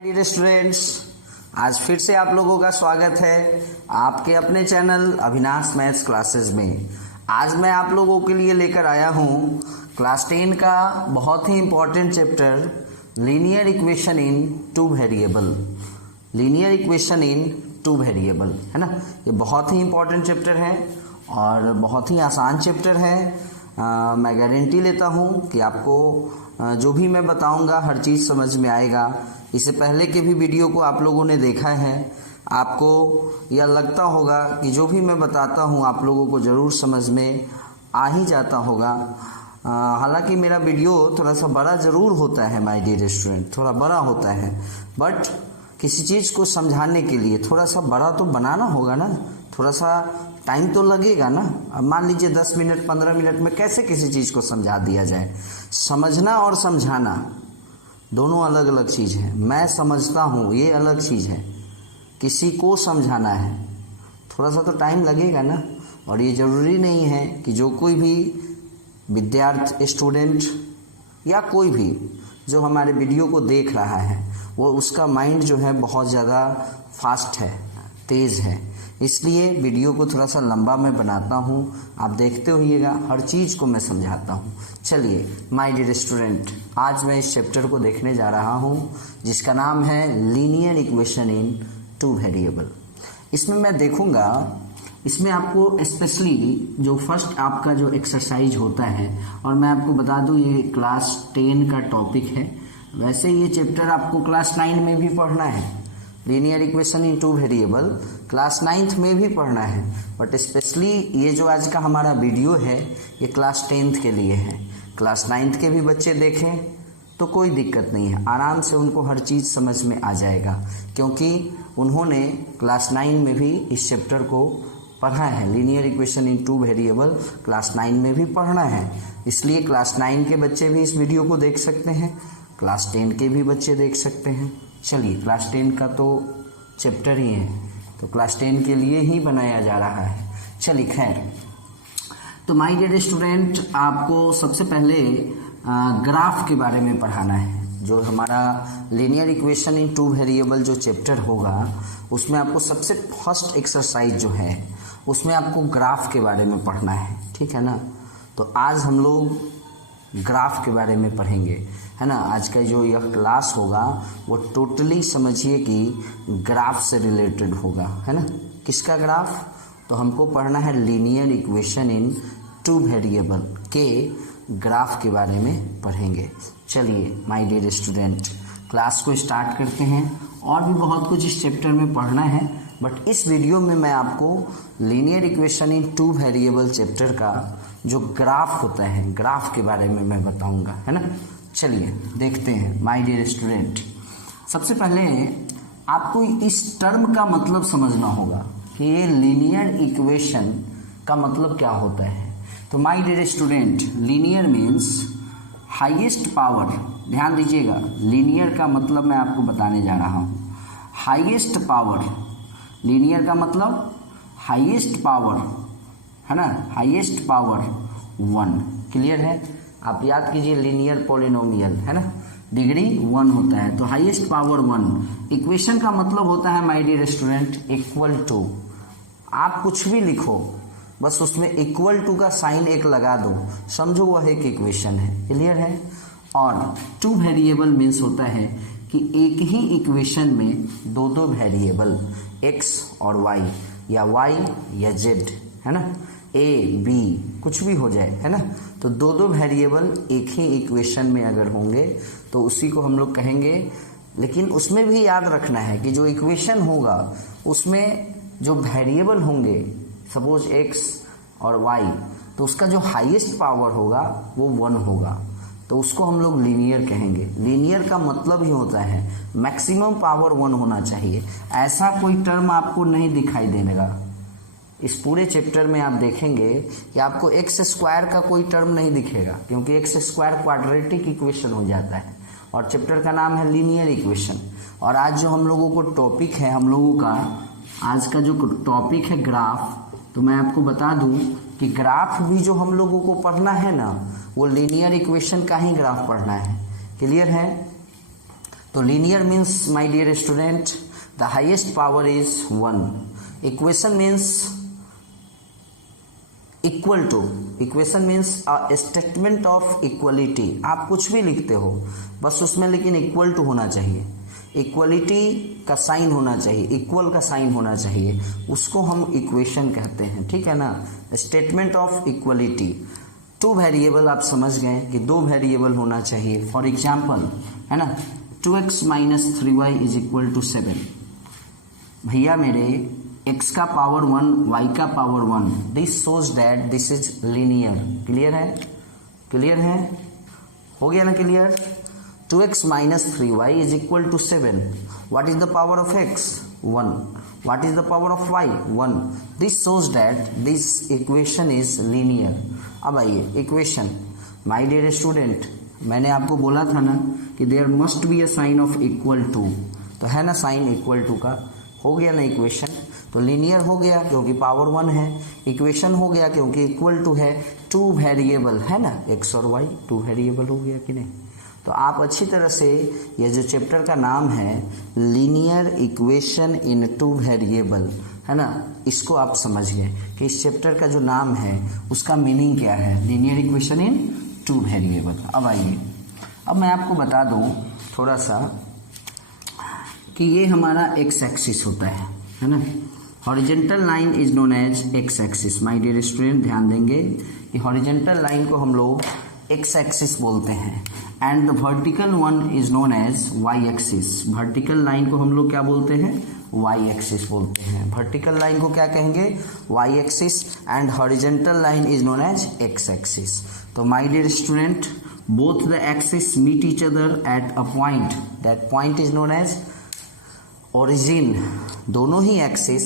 Dear students, आज फिर से आप लोगों का स्वागत है आपके अपने चैनल अविनाश मैथ्स क्लासेस में। आज मैं आप लोगों के लिए लेकर आया हूँ क्लास 10 का बहुत ही important chapter linear equation in two variable. Linear equation in two variable है ना, ये बहुत ही इम्पोर्टेंट चैप्टर है और बहुत ही आसान चैप्टर है। मैं गारंटी लेता हूँ कि आपको जो भी मैं बताऊँगा हर चीज़ समझ में आएगा। इससे पहले के भी वीडियो को आप लोगों ने देखा है, आपको यह लगता होगा कि जो भी मैं बताता हूँ आप लोगों को ज़रूर समझ में आ ही जाता होगा। हालांकि मेरा वीडियो थोड़ा सा बड़ा ज़रूर होता है माय डियर स्टूडेंट, थोड़ा बड़ा होता है, बट किसी चीज़ को समझाने के लिए थोड़ा सा बड़ा तो बनाना होगा ना, थोड़ा सा टाइम तो लगेगा ना। अब मान लीजिए 10 मिनट 15 मिनट में कैसे किसी चीज़ को समझा दिया जाए। समझना और समझाना दोनों अलग अलग चीज़ है। मैं समझता हूँ ये अलग चीज़ है, किसी को समझाना है थोड़ा सा तो टाइम लगेगा ना। और ये ज़रूरी नहीं है कि जो कोई भी विद्यार्थी स्टूडेंट या कोई भी जो हमारे वीडियो को देख रहा है वो उसका माइंड जो है बहुत ज़्यादा फास्ट है, तेज़ है, इसलिए वीडियो को थोड़ा सा लंबा मैं बनाता हूँ। आप देखते होइएगा, हर चीज़ को मैं समझाता हूँ। चलिए माय डियर स्टूडेंट, आज मैं इस चैप्टर को देखने जा रहा हूँ जिसका नाम है linear equation in two variable. इसमें मैं देखूँगा, इसमें आपको स्पेशली जो फर्स्ट आपका जो एक्सरसाइज होता है, और मैं आपको बता दूँ ये क्लास 10 का टॉपिक है। वैसे ये चैप्टर आपको क्लास 9 में भी पढ़ना है, linear equation in two variable class 9th में भी पढ़ना है, बट स्पेशली ये जो आज का हमारा वीडियो है ये क्लास 10th के लिए है। क्लास 9th के भी बच्चे देखें तो कोई दिक्कत नहीं है, आराम से उनको हर चीज़ समझ में आ जाएगा, क्योंकि उन्होंने क्लास 9 में भी इस चैप्टर को पढ़ा है। Linear equation in two variable class 9 में भी पढ़ना है, इसलिए क्लास 9 के बच्चे भी इस वीडियो को देख सकते हैं, क्लास 10 के भी बच्चे देख सकते हैं। चलिए, क्लास 10 का तो चैप्टर ही है तो क्लास 10 के लिए ही बनाया जा रहा है। चलिए खैर, तो माय डियर स्टूडेंट, आपको सबसे पहले ग्राफ के बारे में पढ़ाना है। जो हमारा linear equation in two variable जो चैप्टर होगा उसमें आपको सबसे फर्स्ट एक्सरसाइज जो है उसमें आपको ग्राफ के बारे में पढ़ना है, ठीक है ना। तो आज हम लोग ग्राफ के बारे में पढ़ेंगे, है ना। आज का जो यह क्लास होगा वो टोटली समझिए कि ग्राफ से रिलेटेड होगा, है ना। किसका ग्राफ? तो हमको पढ़ना है linear equation in two variable के ग्राफ के बारे में पढ़ेंगे। चलिए माय डियर स्टूडेंट, क्लास को स्टार्ट करते हैं। और भी बहुत कुछ इस चैप्टर में पढ़ना है, बट इस वीडियो में मैं आपको linear equation in two variable chapter का जो ग्राफ होता है ग्राफ के बारे में मैं बताऊंगा, है ना। चलिए देखते हैं माय डियर स्टूडेंट। सबसे पहले आपको इस टर्म का मतलब समझना होगा कि ये लीनियर इक्वेशन का मतलब क्या होता है। तो my dear student, linear means highest power. ध्यान दीजिएगा, लीनियर का मतलब मैं आपको बताने जा रहा हूँ। हाईएस्ट पावर, लीनियर का मतलब हाईएस्ट पावर, है ना, हाईएस्ट पावर 1। क्लियर है? आप याद कीजिए, लीनियर पॉलिनोमियल है ना, डिग्री 1 होता है, तो हाईएस्ट पावर 1। इक्वेशन का मतलब होता है my dear student equal to. आप कुछ भी लिखो, बस उसमें इक्वल टू का साइन एक लगा दो, समझो वह एक इक्वेशन है। क्लियर है? और टू वेरिएबल मीन्स होता है कि एक ही इक्वेशन में दो दो वेरिएबल x और y या y या z, है ना, a b कुछ भी हो जाए, है ना, तो दो दो वेरिएबल एक ही इक्वेशन में अगर होंगे तो उसी को हम लोग कहेंगे। लेकिन उसमें भी याद रखना है कि जो इक्वेशन होगा उसमें जो वेरिएबल होंगे, सपोज x और y, तो उसका जो हाईएस्ट पावर होगा वो 1 होगा, तो उसको हम लोग लीनियर कहेंगे। लीनियर का मतलब ही होता है मैक्सिमम पावर 1 होना चाहिए। ऐसा कोई टर्म आपको नहीं दिखाई देगा इस पूरे चैप्टर में। आप देखेंगे कि आपको एक्स स्क्वायर का कोई टर्म नहीं दिखेगा, क्योंकि एक्स स्क्वायर क्वाड्रेटिक इक्वेशन हो जाता है, और चैप्टर का नाम है लीनियर इक्वेशन। और आज जो हम लोगों को टॉपिक है, हम लोगों का आज का जो टॉपिक है ग्राफ, तो मैं आपको बता दूं कि ग्राफ भी जो हम लोगों को पढ़ना है ना, वो लीनियर इक्वेशन का ही ग्राफ पढ़ना है। क्लियर है? तो linear means my dear student the highest power is 1. Equation means equal to, equation means a statement of equality. आप कुछ भी लिखते हो बस उसमें लेकिन इक्वल टू होना चाहिए, इक्वलिटी का साइन होना चाहिए, इक्वल का साइन होना चाहिए, उसको हम इक्वेशन कहते हैं. ठीक है ना. Statement of equality. 2 वेरिएबल आप समझ गए कि 2 वेरिएबल होना चाहिए. फॉर एग्जाम्पल है ना 2x minus 3y is equal to 7. भैया मेरे x का पावर 1 y का power 1. This shows that this is linear. Clear है, क्लियर है, हो गया ना clear. 2x minus 3y is equal to 7. What is the power of x? 1. What is the power of y? 1. This shows that this equation is linear. अब आइए equation. My dear student, मैंने आपको बोला था ना कि there must be a sign of equal to. तो है ना साइन इक्वल टू का. हो गया ना इक्वेशन. तो लीनियर हो गया क्योंकि पावर 1 है. इक्वेशन हो गया क्योंकि इक्वल टू है. 2 वेरिएबल है ना x और y, 2 वेरिएबल हो गया कि नहीं. तो आप अच्छी तरह से ये जो चैप्टर का नाम है लीनियर इक्वेशन इन 2 वेरिएबल है ना, इसको आप समझ गए कि इस चैप्टर का जो नाम है उसका मीनिंग क्या है, लीनियर इक्वेशन इन 2 वेरिएबल. अब आइए, अब मैं आपको बता दूं थोड़ा सा कि ये हमारा एक्स एक्सिस होता है ना. Horizontal line is known as x axis. My dear student ध्यान देंगे कि हॉरिजेंटल लाइन को हम लोग एक्स एक्सिस बोलते हैं and the vertical one is known as y axis. Vertical line को हम लोग क्या बोलते हैं? वाई एक्सिस बोलते हैं. वर्टिकल लाइन को क्या कहेंगे? Y axis. And horizontal line is known as x axis. तो my dear student both the axis meet each other at a point. That point is known as origin. दोनों ही axis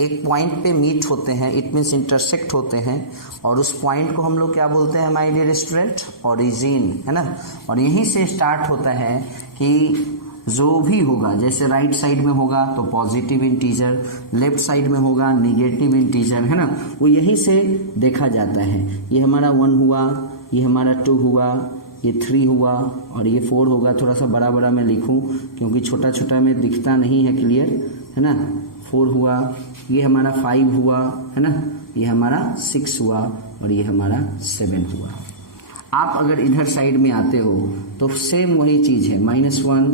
एक point पे meet होते हैं, it means intersect होते हैं, और उस पॉइंट को हम लोग क्या बोलते हैं माय डियर स्टूडेंट? ओरिजिन, है ना. और यहीं से स्टार्ट होता है कि जो भी होगा, जैसे राइट साइड में होगा तो पॉजिटिव इंटीजर, लेफ्ट साइड में होगा निगेटिव इंटीजर, है ना, वो यहीं से देखा जाता है. ये हमारा 1 हुआ, ये हमारा 2 हुआ, ये 3 हुआ और ये 4 होगा. थोड़ा सा बड़ा बड़ा मैं लिखूं क्योंकि छोटा छोटा में दिखता नहीं है क्लियर, है ना. 4 हुआ, ये हमारा 5 हुआ, है ना, ये हमारा 6 हुआ और ये हमारा 7 हुआ. आप अगर इधर साइड में आते हो तो सेम वही चीज है. -1,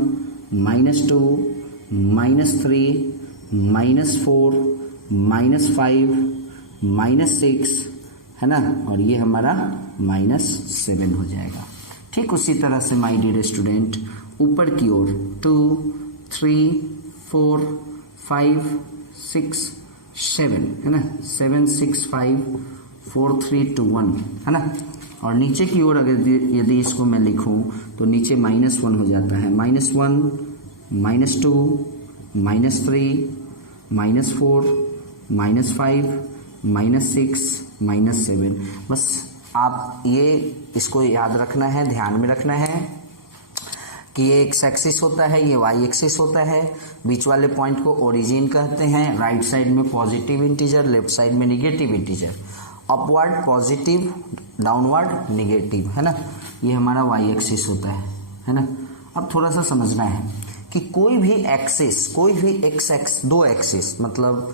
-2, -3, -4, -5, -6, है ना, और ये हमारा -7 हो जाएगा. ठीक उसी तरह से माय डियर स्टूडेंट ऊपर की ओर 2, 3, 4, 5, 6, 7, है ना. 7, 6, 5, 4, 3, 2, 1, है ना. और नीचे की ओर अगर यदि इसको मैं लिखूं तो नीचे -1 हो जाता है. -1, -2, -3, -4, -5, -6, -7. बस आप ये इसको याद रखना है, ध्यान में रखना है कि ये एक्स एक्सिस होता है, ये वाई एक्सिस होता है. बीच वाले पॉइंट को ओरिजिन कहते हैं. राइट साइड में पॉजिटिव इंटीजर, लेफ्ट साइड में negative integer. Upward positive, downward negative, है ना. ये हमारा वाई एक्सिस होता है ना. अब थोड़ा सा समझना है कि कोई भी एक्सिस, कोई भी दो एक्सिस, मतलब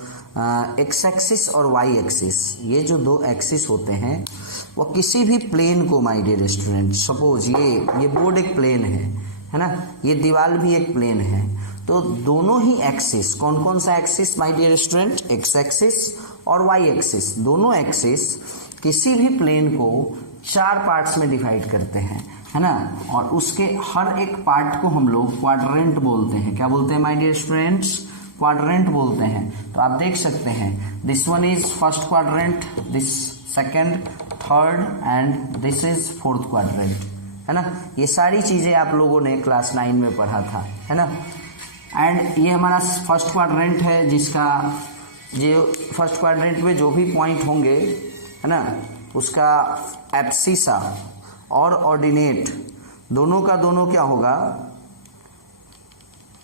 एक्स एक्सिस और वाई एक्सिस, ये जो 2 एक्सिस होते हैं वो किसी भी प्लेन को माय डियर स्टूडेंट, सपोज ये बोर्ड एक प्लेन है ना, ये दीवार भी एक प्लेन है. तो दोनों ही एक्सिस, कौन कौन सा axis my dear student? X axis और वाई एक्सिस. दोनों एक्सिस किसी भी प्लेन को 4 पार्ट्स में डिवाइड करते हैं, है ना. और उसके हर एक पार्ट को हम लोग क्वाड्रेंट बोलते हैं. क्या बोलते हैं माय डियर स्टूडेंट्स? क्वाड्रेंट बोलते हैं. तो आप देख सकते हैं this one is first quadrant, this second, third and this is fourth quadrant, है ना. ये सारी चीजें आप लोगों ने क्लास 9 में पढ़ा था, है ना. एंड ये हमारा फर्स्ट क्वाड्रेंट है, जिसका जो फर्स्ट क्वाड्रेंट में जो भी पॉइंट होंगे, है ना, उसका एब्सिसा और ऑर्डिनेट दोनों का दोनों क्या होगा?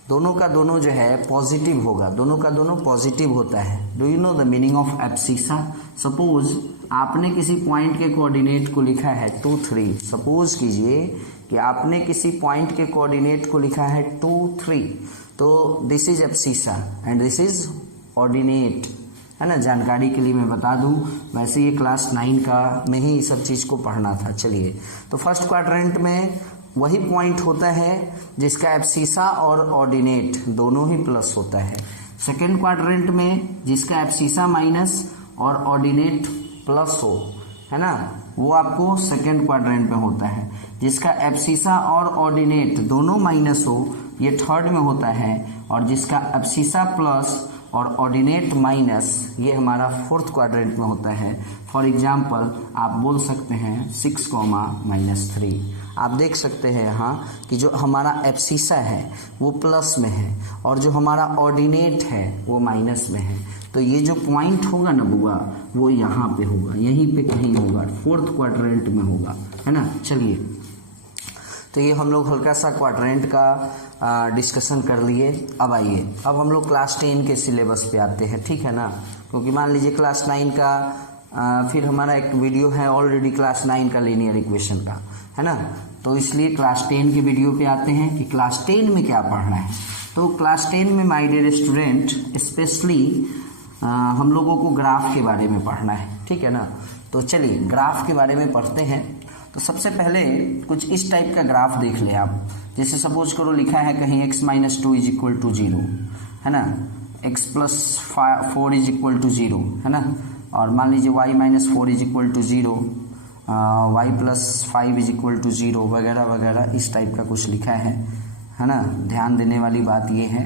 दोनों का दोनों जो है पॉजिटिव होगा. दोनों का दोनों पॉजिटिव होता है. Do you know the meaning of abscissa? Suppose आपने किसी पॉइंट के कोऑर्डिनेट को लिखा है 2, 3. सपोज कीजिए कि आपने किसी पॉइंट के कोऑर्डिनेट को लिखा है 2, 3, तो this is abscissa and this is ordinate, है ना। जानकारी के लिए मैं बता दूं, वैसे ये क्लास 9 का में ही सब चीज़ को पढ़ना था। चलिए, तो फर्स्ट क्वाड्रेंट में वही पॉइंट होता है जिसका एब्सिसा और ऑर्डिनेट दोनों ही प्लस होता है। सेकेंड क्वाड्रेंट में जिसका एब्सिसा माइनस और ऑर्डिनेट प्लस हो, है ना, वो आपको सेकेंड क्वाड्रेंट में होता है। जिसका एब्सिसा और ऑर्डिनेट दोनों माइनस हो, ये थर्ड में होता है। और जिसका एब्सिसा प्लस और ऑर्डिनेट माइनस, ये हमारा फोर्थ क्वाड्रेंट में होता है। फॉर एग्जाम्पल आप बोल सकते हैं 6, आप देख सकते हैं यहाँ कि जो हमारा एब्सिसा है वो प्लस में है और जो हमारा ऑर्डिनेट है वो माइनस में है। तो ये जो पॉइंट होगा ना बुआ, वो यहाँ पे होगा, यहीं पे कहीं होगा, फोर्थ क्वाड्रेंट में होगा, है ना। चलिए, तो ये हम लोग हल्का सा क्वाड्रेंट का डिस्कशन कर लिए। अब आइए, अब हम लोग क्लास 10 के सिलेबस पे आते हैं, ठीक है ना। क्योंकि मान लीजिए क्लास 9 का फिर हमारा एक वीडियो है ऑलरेडी क्लास 9 का लीनियर इक्वेशन का, है ना। तो इसलिए क्लास 10 के वीडियो पे आते हैं कि क्लास 10 में क्या पढ़ना है। तो क्लास 10 में माय डियर स्टूडेंट स्पेशली हम लोगों को ग्राफ के बारे में पढ़ना है, ठीक है ना। तो चलिए ग्राफ के बारे में पढ़ते हैं। तो सबसे पहले कुछ इस टाइप का ग्राफ देख ले आप। जैसे सपोज करो लिखा है कहीं x - 2 = 0, है ना, x + 4 = 0, है ना। और मान लीजिए y - 4 = 0, y + 5 = 0 वगैरह वगैरह, इस टाइप का कुछ लिखा है ना। ध्यान देने वाली बात ये है,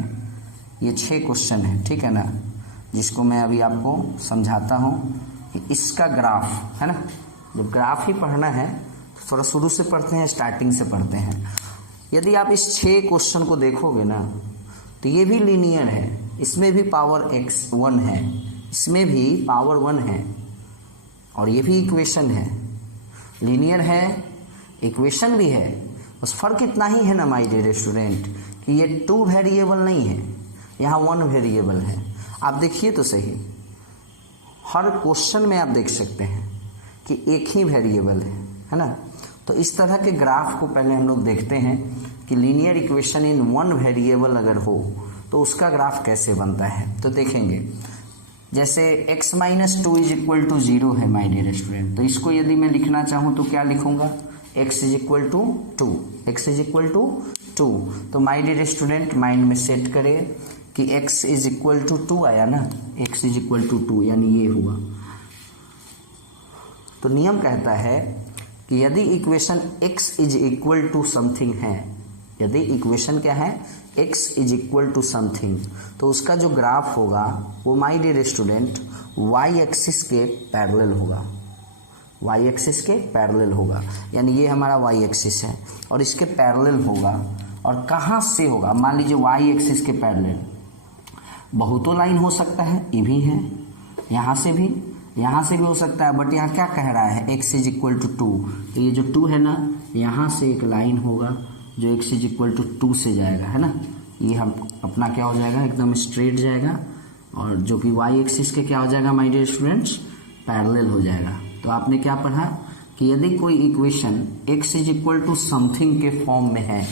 ये 6 क्वेश्चन है, ठीक है ना, जिसको मैं अभी आपको समझाता हूँ कि इसका ग्राफ, है ना। जब ग्राफ ही पढ़ना है तो थोड़ा शुरू से पढ़ते हैं, स्टार्टिंग से पढ़ते हैं। यदि आप इस 6 क्वेश्चन को देखोगे ना, तो ये भी लीनियर है, इसमें भी पावर x1 है, इसमें भी पावर 1 है, और ये भी इक्वेशन है। लीनियर है, इक्वेशन भी है, बस फर्क इतना ही है ना माय डियर स्टूडेंट कि ये 2 वेरिएबल नहीं है, यहाँ 1 वेरिएबल है। आप देखिए तो सही, हर क्वेश्चन में आप देख सकते हैं कि एक ही वेरिएबल है ना। तो इस तरह के ग्राफ को पहले हम लोग देखते हैं कि लीनियर इक्वेशन इन 1 वेरिएबल अगर हो तो उसका ग्राफ कैसे बनता है। तो देखेंगे, जैसे x - 2 = 0 है माय डियर स्टूडेंट, तो इसको यदि मैं लिखना चाहूँ तो क्या लिखूंगा, x = 2, x = 2। तो माय डियर स्टूडेंट माइंड में सेट करें कि x = 2 आया ना, x = 2 यानी ये हुआ। तो नियम कहता है कि यदि इक्वेशन x = समथिंग है, यदि इक्वेशन क्या है, x = समथिंग, तो उसका जो ग्राफ होगा वो my dear student y axis के पैरेलल होगा, y एक्सिस के पैरेलल होगा, यानी ये हमारा y एक्सिस है और इसके पैरेलल होगा। और कहाँ से होगा, मान लीजिए y एक्सिस के पैरेलल बहुतों लाइन हो सकता है, ये भी है, यहाँ से भी हो सकता है, बट यहाँ क्या कह रहा है, x = 2, तो ये जो 2 है ना, यहाँ से एक लाइन होगा जो x = 2 से जाएगा, है ना। ये हम अपना क्या हो जाएगा, एकदम स्ट्रेट जाएगा, और जो कि y एक्सिस के क्या हो जाएगा माय डियर स्टूडेंट्स, पैरेलल हो जाएगा। तो आपने क्या पढ़ा कि यदि कोई इक्वेशन x = समथिंग के फॉर्म में है,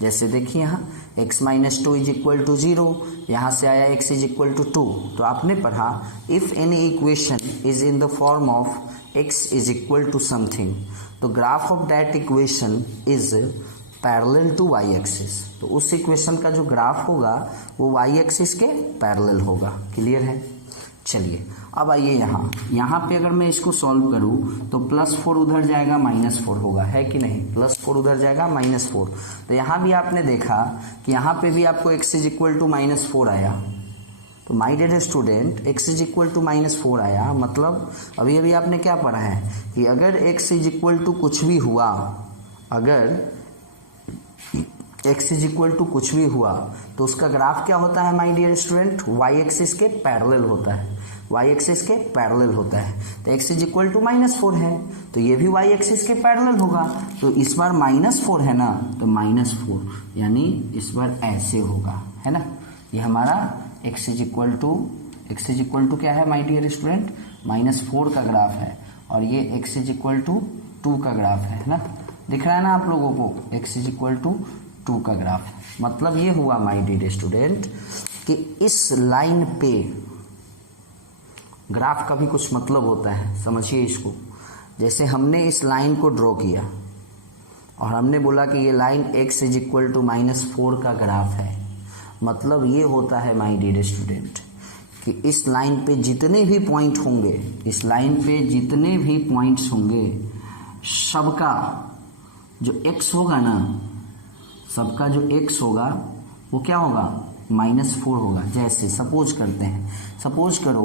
जैसे देखिए यहाँ x - 2 = 0, यहाँ से आया x = 2, तो आपने पढ़ा if any equation is in the form of x = something, तो graph of that equation is parallel to y axis. तो उस इक्वेशन का जो ग्राफ होगा वो y एक्सिस के पैरेलल होगा। क्लियर है। चलिए अब आइए यहाँ पे अगर मैं इसको सॉल्व करूँ तो +4 उधर जाएगा, -4 होगा, है कि नहीं, +4 उधर जाएगा, -4। तो यहाँ भी आपने देखा कि यहाँ पे भी आपको x = -4 आया। तो माय डियर स्टूडेंट x = -4 आया, मतलब अभी आपने क्या पढ़ा है कि अगर x = कुछ भी हुआ, अगर x = कुछ भी हुआ तो उसका ग्राफ क्या होता है my dear student, y axis के पैरेलल होता है, y एक्सिस के पैरेलल होता है। तो x = -4 है, तो ये भी y एक्सिस के पैरेलल होगा। तो इस बार -4 है ना, तो -4 यानी इस बार ऐसे होगा, है ना। ये हमारा x = क्या है माय डियर स्टूडेंट, -4 का ग्राफ है, और ये x = 2 का ग्राफ है ना, दिख रहा है ना आप लोगों को, x इज इक्वल टू 2 का ग्राफ। मतलब ये हुआ माय डियर स्टूडेंट कि इस लाइन पे ग्राफ का भी कुछ मतलब होता है, समझिए इसको। जैसे हमने इस लाइन को ड्रॉ किया और हमने बोला कि ये line x is equal to -4 का ग्राफ है, मतलब ये होता है माय डियर स्टूडेंट कि इस लाइन पे जितने भी पॉइंट होंगे, इस लाइन पे जितने भी पॉइंट्स होंगे, सबका जो x होगा ना, सबका जो x होगा वो क्या होगा, -4 होगा। जैसे सपोज करते हैं, सपोज करो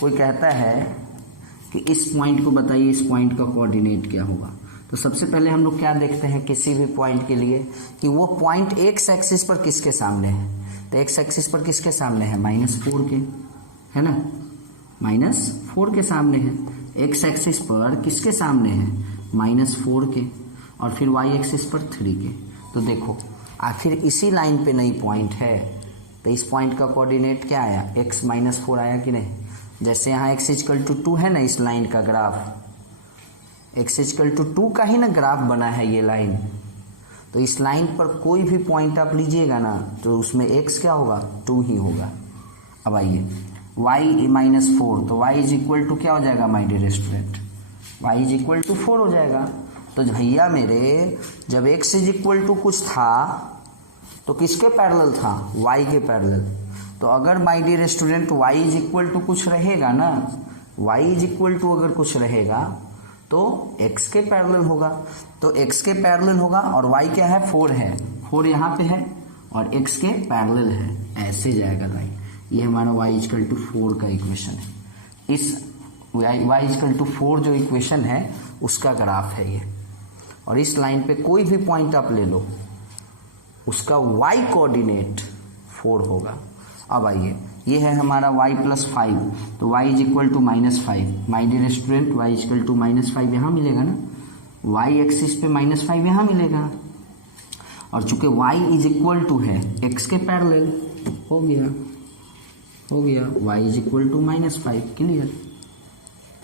कोई कहता है कि इस पॉइंट को बताइए इस पॉइंट का कोऑर्डिनेट क्या होगा। तो सबसे पहले हम लोग क्या देखते हैं किसी भी पॉइंट के लिए कि वो पॉइंट एक्स एक्सिस पर किसके सामने है। तो एक्स एक्सिस पर किसके सामने है, -4 के, है ना, -4 के सामने है। एक्स एक्सिस पर किसके सामने है, -4 के, और फिर वाई एक्सिस पर 3 के। तो देखो आखिर इसी लाइन पे नई पॉइंट है, तो इस पॉइंट का कोऑर्डिनेट क्या आया, x -4 आया कि नहीं। जैसे यहाँ x इक्वल टू 2 है ना, इस लाइन का ग्राफ x इक्वल टू 2 का ही ना ग्राफ बना है ये लाइन। तो इस लाइन पर कोई भी पॉइंट आप लीजिएगा ना तो उसमें x क्या होगा, 2 ही होगा। अब आइए y -4, तो y इज इक्वल टू क्या हो जाएगा my dear student, y is equal to 4 हो जाएगा। तो भैया मेरे जब x इज इक्वल टू कुछ था तो किसके पैरेलल था, y के पैरेलल। तो अगर my dear student y is equal to कुछ रहेगा ना, y इज इक्वल टू अगर कुछ रहेगा तो x के पैरेलल होगा। तो x के पैरेलल होगा और y क्या है, 4 है, 4 यहाँ पे है और x के पैरेलल है, ऐसे जाएगा लाइन। ये हमारा y इक्वल टू 4 का इक्वेशन है। इस y इक्वल टू 4 जो इक्वेशन है उसका ग्राफ है ये। और इस लाइन पे कोई भी पॉइंट आप ले लो उसका y कोऑर्डिनेट 4 होगा। अब आइए ये है हमारा y + 5, तो y is equal to -5। My dear student y equal to -5 यहाँ मिलेगा ना, y एक्सिस पे -5 यहाँ मिलेगा। और चूंकि y इज इक्वल टू है x के पैरेलल, हो गया y is equal to -5। Clear,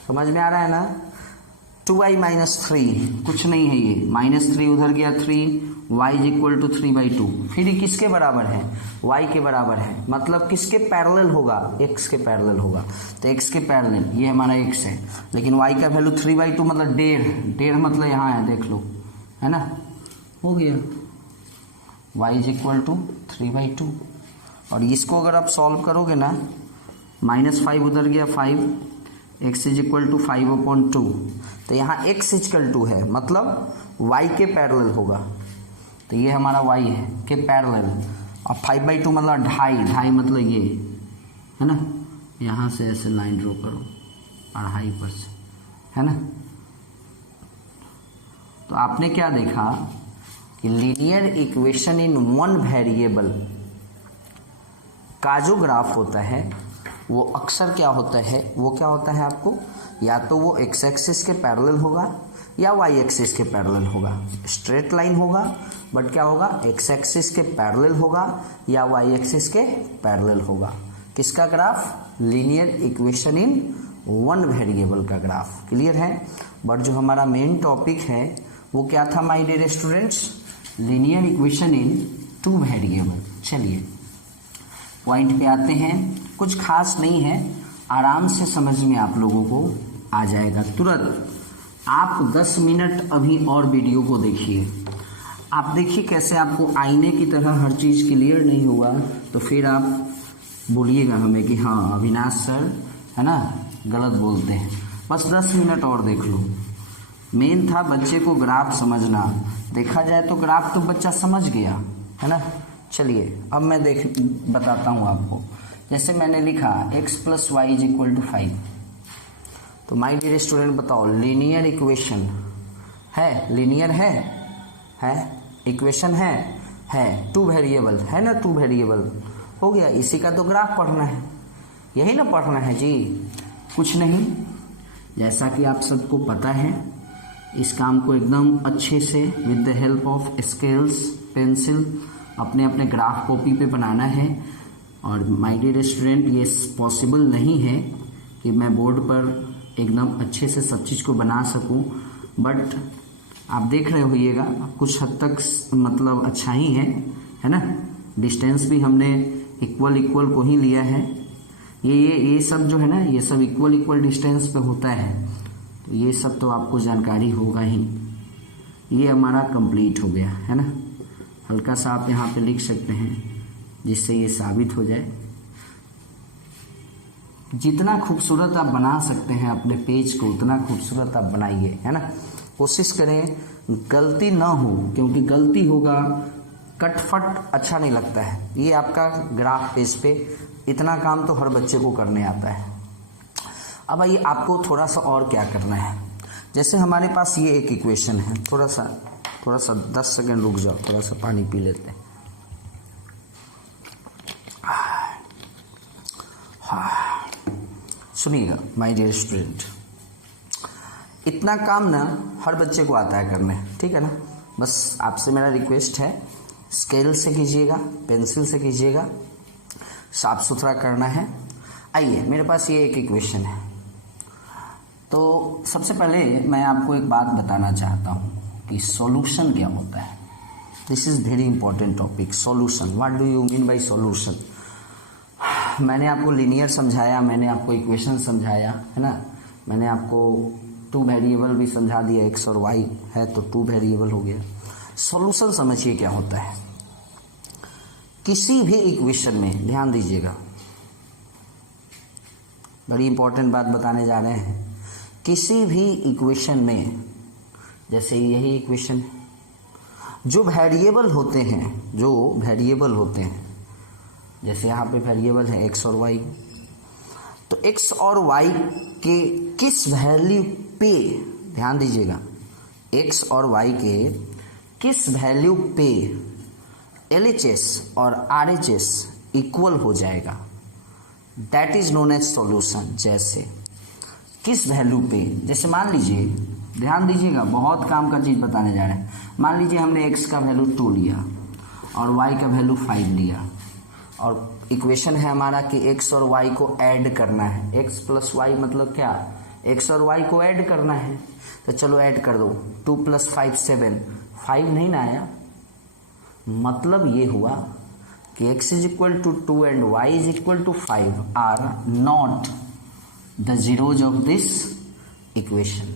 समझ में आ रहा है ना। 2y -3 कुछ नहीं है, ये -3 उधर गया 3, y इज इक्वल टू 3/2। फिर ये किसके बराबर है, y के बराबर है, मतलब किसके पैरेलल होगा, x के पैरेलल होगा। तो x के पैरेलल ये हमारा x है, लेकिन y का वैल्यू 3/2 मतलब 1.5 मतलब यहाँ है, देख लो, है ना, हो गया y इज इक्वल टू 3/2। और इसको अगर आप सॉल्व करोगे ना, -5 उधर गया 5, x इज इक्वल टू 5/2। तो यहाँ x इक्वल टू है मतलब y के पैरेलल होगा। तो ये हमारा y है के पैरेलल। अब 5/2 मतलब 2.5 मतलब ये है ना, यहाँ से ऐसे लाइन ड्रॉ करो 2.5 पर से, है ना। तो आपने क्या देखा कि linear equation in one variable का जो ग्राफ होता है वो अक्सर क्या होता है, वो क्या होता है आपको, या तो वो x एक्सिस के पैरेलल होगा या y एक्सिस के पैरेलल होगा। स्ट्रेट लाइन होगा बट क्या होगा, x एक्सिस के पैरेलल होगा या y एक्सिस के पैरेलल होगा। किसका graph, linear equation in one variable का ग्राफ। क्लियर है। बट जो हमारा मेन टॉपिक है वो क्या था my dear students, linear equation in two variable. चलिए पॉइंट पे आते हैं, कुछ खास नहीं है, आराम से समझ में आप लोगों को आ जाएगा तुरंत। आप 10 मिनट अभी और वीडियो को देखिए, आप देखिए कैसे आपको आईने की तरह हर चीज़ क्लियर नहीं हुआ तो फिर आप बोलिएगा हमें कि हाँ अविनाश सर है ना गलत बोलते हैं। बस 10 मिनट और देख लो। मेन था बच्चे को ग्राफ समझना, देखा जाए तो ग्राफ तो बच्चा समझ गया है ना। चलिए अब मैं बताता हूँ आपको। जैसे मैंने लिखा x + y = 5, तो माय डियर स्टूडेंट बताओ लीनियर इक्वेशन है, लीनियर है इक्वेशन है टू वेरिएबल है ना, टू वेरिएबल हो गया। इसी का तो ग्राफ पढ़ना है, यही ना पढ़ना है जी, कुछ नहीं। जैसा कि आप सबको पता है इस काम को एकदम अच्छे से with the help of scales pencil अपने अपने ग्राफ कॉपी पे बनाना है। और माय डियर स्टूडेंट ये पॉसिबल नहीं है कि मैं बोर्ड पर एकदम अच्छे से सब चीज़ को बना सकूं, बट आप देख रहे होइएगा कुछ हद तक मतलब अच्छा ही है ना। डिस्टेंस भी हमने इक्वल को ही लिया है। ये सब जो है ना, ये सब इक्वल डिस्टेंस पे होता है, तो ये सब तो आपको जानकारी होगा ही। ये हमारा कंप्लीट हो गया है ना। हल्का सा आप यहाँ पे लिख सकते हैं जिससे ये साबित हो जाए। जितना खूबसूरत आप बना सकते हैं अपने पेज को उतना खूबसूरत आप बनाइए, है ना। कोशिश करें गलती ना हो, क्योंकि गलती होगा कटफट अच्छा नहीं लगता है। ये आपका ग्राफ पेज पे इतना काम तो हर बच्चे को करने आता है। अब आइए आपको थोड़ा सा और क्या करना है। जैसे हमारे पास ये एक इक्वेशन है, थोड़ा सा 10 सेकेंड रुक जाओ, थोड़ा सा पानी पी लेते हैं। सुनिएगा माय डियर स्टूडेंट, इतना काम ना हर बच्चे को आता है करने, ठीक है ना। बस आपसे मेरा रिक्वेस्ट है, स्केल से कीजिएगा, पेंसिल से कीजिएगा, साफ सुथरा करना है। आइए मेरे पास ये एक इक्वेशन है। तो सबसे पहले मैं आपको एक बात बताना चाहता हूँ कि सॉल्यूशन क्या होता है। This is very important topic, solution. What do you mean by solution. मैंने आपको लीनियर समझाया, मैंने आपको इक्वेशन समझाया, है ना। मैंने आपको 2 वेरिएबल भी समझा दिया, एक्स और वाई है तो 2 वेरिएबल हो गया। सॉल्यूशन समझिए क्या होता है। किसी भी इक्वेशन में ध्यान दीजिएगा, बड़ी इंपॉर्टेंट बात बताने जा रहे हैं। किसी भी इक्वेशन में, जैसे यही इक्वेशन, जो वेरिएबल होते हैं, जैसे यहाँ पे वेरिएबल है एक्स और वाई, तो एक्स और वाई के किस वैल्यू पे, ध्यान दीजिएगा, एक्स और वाई के किस वैल्यू पे LHS और RHS इक्वल हो जाएगा, that is known as solution. जैसे किस वैल्यू पे, जैसे मान लीजिए, ध्यान दीजिएगा, बहुत काम का चीज़ बताने जा रहे हैं। मान लीजिए हमने x का वैल्यू 2 लिया और y का वैल्यू 5 लिया, और इक्वेशन है हमारा कि x और y को ऐड करना है। x प्लस वाई मतलब क्या, x और y को ऐड करना है। तो चलो ऐड कर दो, 2 + 5 7, 5 नहीं ना आया। मतलब ये हुआ कि x = 2 and y = 5 are not the zeros of this equation.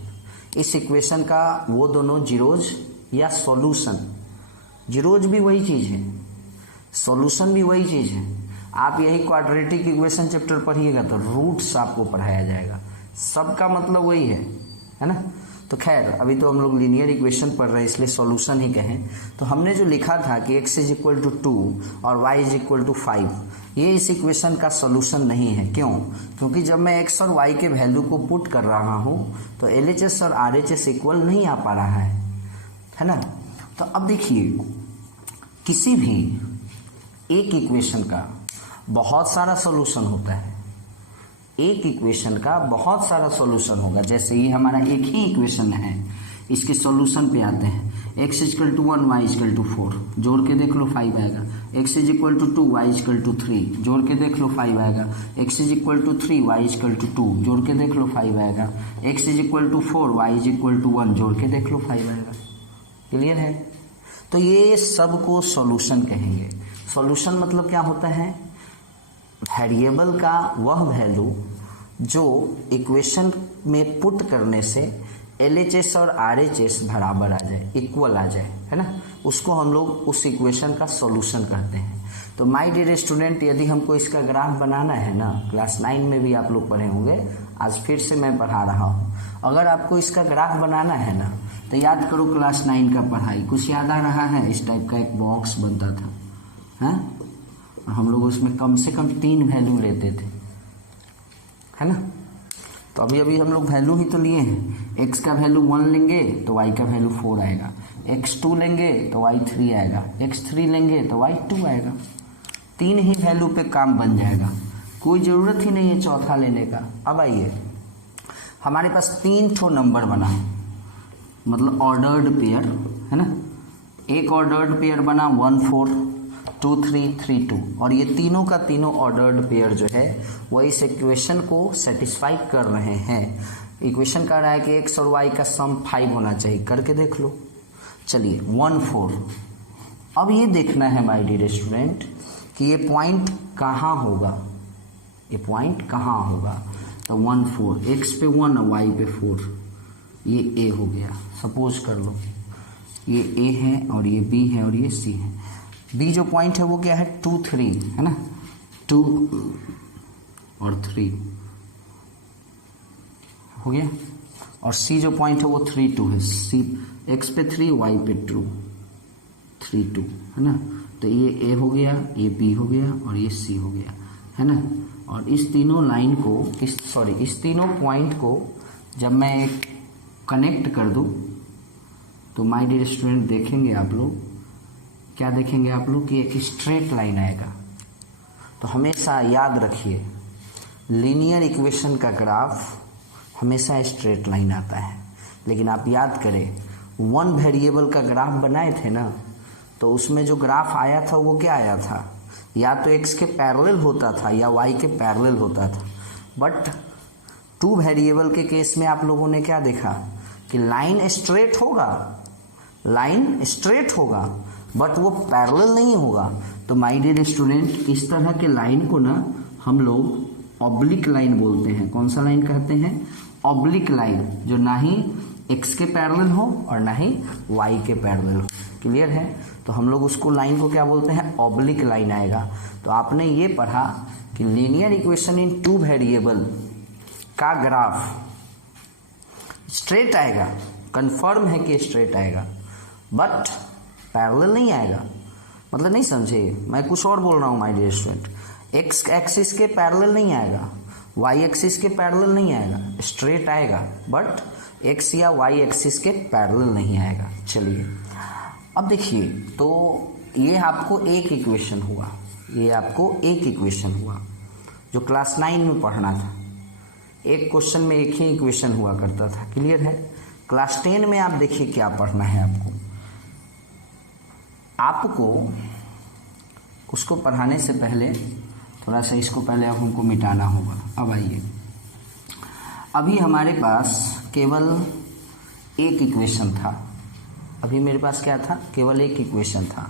इस इक्वेशन का वो दोनों जीरोज या सॉल्यूशन, जीरोज भी वही चीज़ है, सॉल्यूशन भी वही चीज़ है। आप यही क्वाड्रेटिक इक्वेशन चैप्टर पढ़िएगा तो रूट्स आपको पढ़ाया जाएगा, सबका मतलब वही है ना। तो खैर अभी तो हम लोग लीनियर इक्वेशन पढ़ रहे हैं इसलिए सॉल्यूशन ही कहें। तो हमने जो लिखा था कि x = 2 और y = 5, ये इस इक्वेशन का सॉल्यूशन नहीं है। क्यों? क्योंकि जब मैं x और y के वैल्यू को पुट कर रहा हूँ तो LHS और RHS इक्वल नहीं आ पा रहा है ना। तो अब देखिए, किसी भी एक इक्वेशन का बहुत सारा सॉल्यूशन होता है, एक इक्वेशन का बहुत सारा सॉल्यूशन होगा। जैसे ये हमारा एक ही इक्वेशन है, इसके सॉल्यूशन पे आते हैं। x = 1 y = 4, जोड़ के देख लो 5 आएगा। x = 2 y = 3, जोड़ के देख लो 5 आएगा। x = 3 y = 2, जोड़ के देख लो 5 आएगा। x = 4 y = 1, जोड़ के देख लो 5 आएगा। क्लियर है? तो ये सबको सॉल्यूशन कहेंगे। सॉल्यूशन मतलब क्या होता है, वेरिएबल का वह वैल्यू जो इक्वेशन में पुट करने से LHS और RHS बराबर आ जाए, इक्वल आ जाए, है ना, उसको हम लोग उस इक्वेशन का सॉल्यूशन कहते हैं। तो माय डियर स्टूडेंट, यदि हमको इसका ग्राफ बनाना है ना, क्लास 9 में भी आप लोग पढ़े होंगे, आज फिर से मैं पढ़ा रहा हूँ। अगर आपको इसका ग्राफ बनाना है ना तो याद करो क्लास 9 का पढ़ाई, कुछ याद आ रहा है? इस टाइप का एक बॉक्स बनता था, हैं? हम लोग उसमें कम से कम 3 वैल्यू लेते थे, है ना। तो अभी अभी हम लोग वैल्यू ही तो लिए हैं। x का वैल्यू 1 लेंगे तो y का वैल्यू 4 आएगा, x2 लेंगे तो y 3 आएगा, x3 लेंगे तो y 2 आएगा। 3 ही वैल्यू पे काम बन जाएगा, कोई ज़रूरत ही नहीं है चौथा लेने का। अब आइए, हमारे पास 3 ठो नंबर बना, मतलब ऑर्डर्ड पेयर, है ना। एक ऑर्डर्ड पेयर बना 1 4 2 3 3 2, और ये तीनों का तीनों ऑर्डर्ड पेयर जो है वो इस इक्वेशन को सेटिस्फाई कर रहे हैं। इक्वेशन कह रहा है कि x और y का सम 5 होना चाहिए, करके देख लो। चलिए 1 4। अब ये देखना है माय डियर स्टूडेंट कि ये पॉइंट कहाँ होगा, ये पॉइंट कहाँ होगा। तो 1 4, x पे 1 y पे 4, ये a हो गया। सपोज कर लो ये a है और ये b है और ये c है। b जो पॉइंट है वो क्या है 2 3 है ना, 2 और 3 हो गया। और c जो पॉइंट है वो 3 2 है। c x पे 3 y पे 2 3 2 है ना। तो ये a हो गया, ये b हो गया और ये c हो गया है ना। और इस तीनों लाइन को इस तीनों पॉइंट को जब मैं कनेक्ट कर दूं तो माय डियर स्टूडेंट देखेंगे आप लोग, क्या देखेंगे आप लोग कि एक स्ट्रेट लाइन आएगा। तो हमेशा याद रखिए लीनियर इक्वेशन का ग्राफ हमेशा स्ट्रेट लाइन आता है। लेकिन आप याद करें 1 वेरिएबल का ग्राफ बनाए थे ना, तो उसमें जो ग्राफ आया था वो क्या आया था, या तो x के पैरेलल होता था या y के पैरेलल होता था। बट 2 वेरिएबल के केस में आप लोगों ने क्या देखा कि लाइन स्ट्रेट होगा, लाइन स्ट्रेट होगा बट वो पैरेलल नहीं होगा। तो माय डियर स्टूडेंट इस तरह के लाइन को ना हम लोग ऑब्लिक लाइन बोलते हैं। कौन सा लाइन कहते हैं, ऑब्लिक लाइन, जो ना ही x के पैरेलल हो और ना ही y के पैरेलल हो। क्लियर है। तो हम लोग उसको लाइन को क्या बोलते हैं, ऑब्लिक लाइन आएगा। तो आपने ये पढ़ा कि लीनियर इक्वेशन इन 2 वेरिएबल का ग्राफ स्ट्रेट आएगा, कंफर्म है कि स्ट्रेट आएगा बट पैरेलल नहीं आएगा। मतलब नहीं समझे, मैं कुछ और बोल रहा हूँ my dear student. X axis के पैरेलल नहीं आएगा, वाई एक्सिस के पैरेलल नहीं आएगा, स्ट्रेट आएगा बट एक्स या वाई एक्सिस के पैरेलल नहीं आएगा। चलिए अब देखिए, तो ये आपको एक इक्वेशन हुआ, ये आपको एक इक्वेशन हुआ जो क्लास 9 में पढ़ना था। एक क्वेश्चन में एक ही इक्वेशन हुआ करता था। क्लियर है। क्लास 10 में आप देखिए क्या पढ़ना है आपको उसको पढ़ाने से पहले थोड़ा सा इसको पहले अब हमको मिटाना होगा। अब आइए, अभी हमारे पास केवल एक इक्वेशन था, अभी मेरे पास क्या था, केवल एक इक्वेशन था।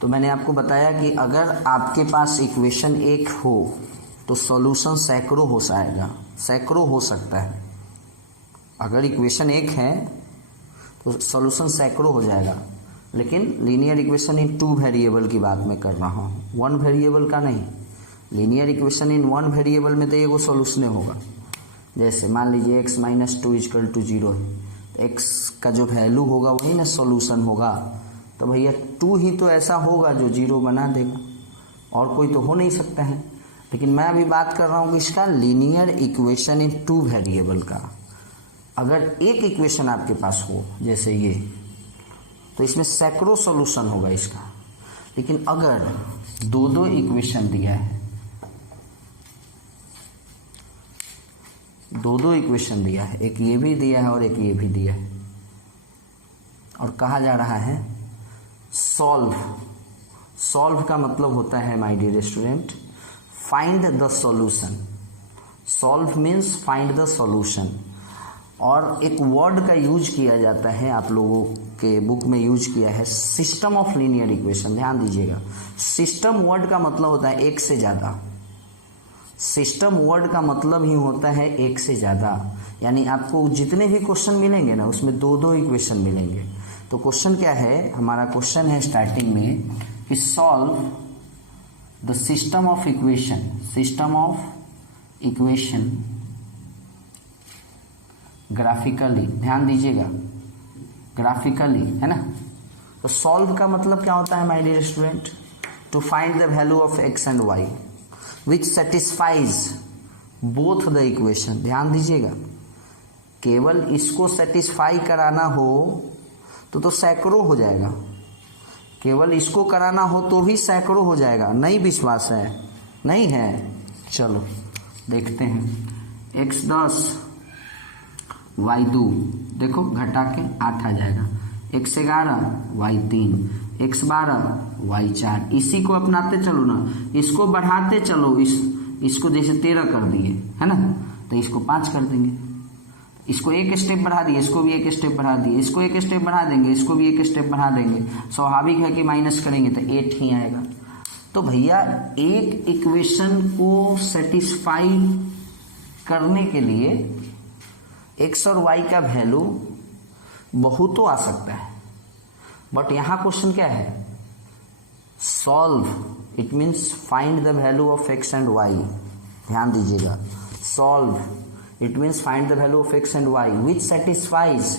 तो मैंने आपको बताया कि अगर आपके पास इक्वेशन एक हो तो सॉल्यूशन सैकड़ों हो जाएगा, सैकड़ों हो सकता है। अगर इक्वेशन एक है तो सॉल्यूशन सैकड़ों हो जाएगा। लेकिन लीनियर इक्वेशन इन 2 वेरिएबल की बात मैं कर रहा हूँ, 1 वेरिएबल का नहीं। लीनियर इक्वेशन इन 1 वेरिएबल में तो एगो सॉल्यूशन होगा। जैसे मान लीजिए x - 2 = 0 है, तो x का जो वैल्यू होगा वही ना सॉल्यूशन होगा। तो भैया 2 ही तो ऐसा होगा जो 0 बना देगा, और कोई तो हो नहीं सकता है। लेकिन मैं अभी बात कर रहा हूँ इसका लीनियर इक्वेशन इन 2 वेरिएबल का। अगर एक इक्वेशन आपके पास हो जैसे ये, तो इसमें सैकड़ों सॉल्यूशन होगा इसका। लेकिन अगर 2 इक्वेशन दिया है, 2 इक्वेशन दिया है, एक ये भी दिया है और एक ये भी दिया है, और कहा जा रहा है सॉल्व। सॉल्व का मतलब होता है my dear student find the solution. Solve means find the solution. और एक वर्ड का यूज किया जाता है, आप लोगों के बुक में यूज किया है, सिस्टम ऑफ लीनियर इक्वेशन। ध्यान दीजिएगा, सिस्टम वर्ड का मतलब होता है एक से ज़्यादा। सिस्टम वर्ड का मतलब ही होता है एक से ज़्यादा। यानी आपको जितने भी क्वेश्चन मिलेंगे ना उसमें 2 इक्वेशन मिलेंगे। तो क्वेश्चन क्या है, हमारा क्वेश्चन है स्टार्टिंग में कि solve the system of equation, system of equation graphically. ध्यान दीजिएगा, ग्राफिकली है ना। तो सॉल्व का मतलब क्या होता है my dear student, to find the value of x and y which satisfies both the equation. ध्यान दीजिएगा, केवल इसको सेटिस्फाई कराना हो तो सैकड़ों हो जाएगा, केवल इसको कराना हो तो भी सैकड़ों हो जाएगा। नहीं विश्वास है, नहीं है, चलो देखते हैं। x 10 y 2, देखो घटा के 8 आ जाएगा। x 11 y 3, x 12 y 4। इसी को अपनाते चलो ना, इसको बढ़ाते चलो, इसको जैसे 13 कर दिए है ना, तो इसको 5 कर देंगे। इसको एक स्टेप बढ़ा दिए, इसको भी एक स्टेप बढ़ा दिए, इसको एक स्टेप बढ़ा देंगे, इसको भी एक स्टेप बढ़ा देंगे, स्वाभाविक है कि माइनस करेंगे तो 8 ही आएगा। तो भैया एक इक्वेशन को सेटिस्फाई करने के लिए एक्स और वाई का वैल्यू बहुत तो आ सकता है, बट यहां क्वेश्चन क्या है, solve, it means find the value of X and Y. ध्यान दीजिएगा, solve it means find the value of X and Y which satisfies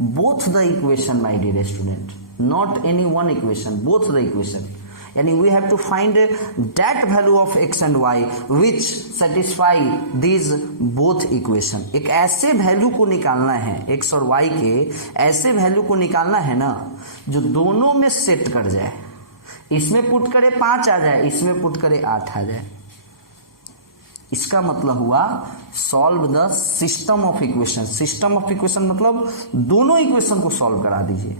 both the equation my dear student, not any one equation, both the equation. यानी we have to find that value of X and Y which satisfy these both equation. एक ऐसे value को निकालना है, x और Y के ऐसे value को निकालना है ना जो दोनों में सेट कर जाए। इसमें पुट करे 5 आ जाए, इसमें पुट करे 8 आ जाए। इसका मतलब हुआ solve the system of equation. System of equation मतलब दोनों इक्वेशन को सॉल्व करा दीजिए।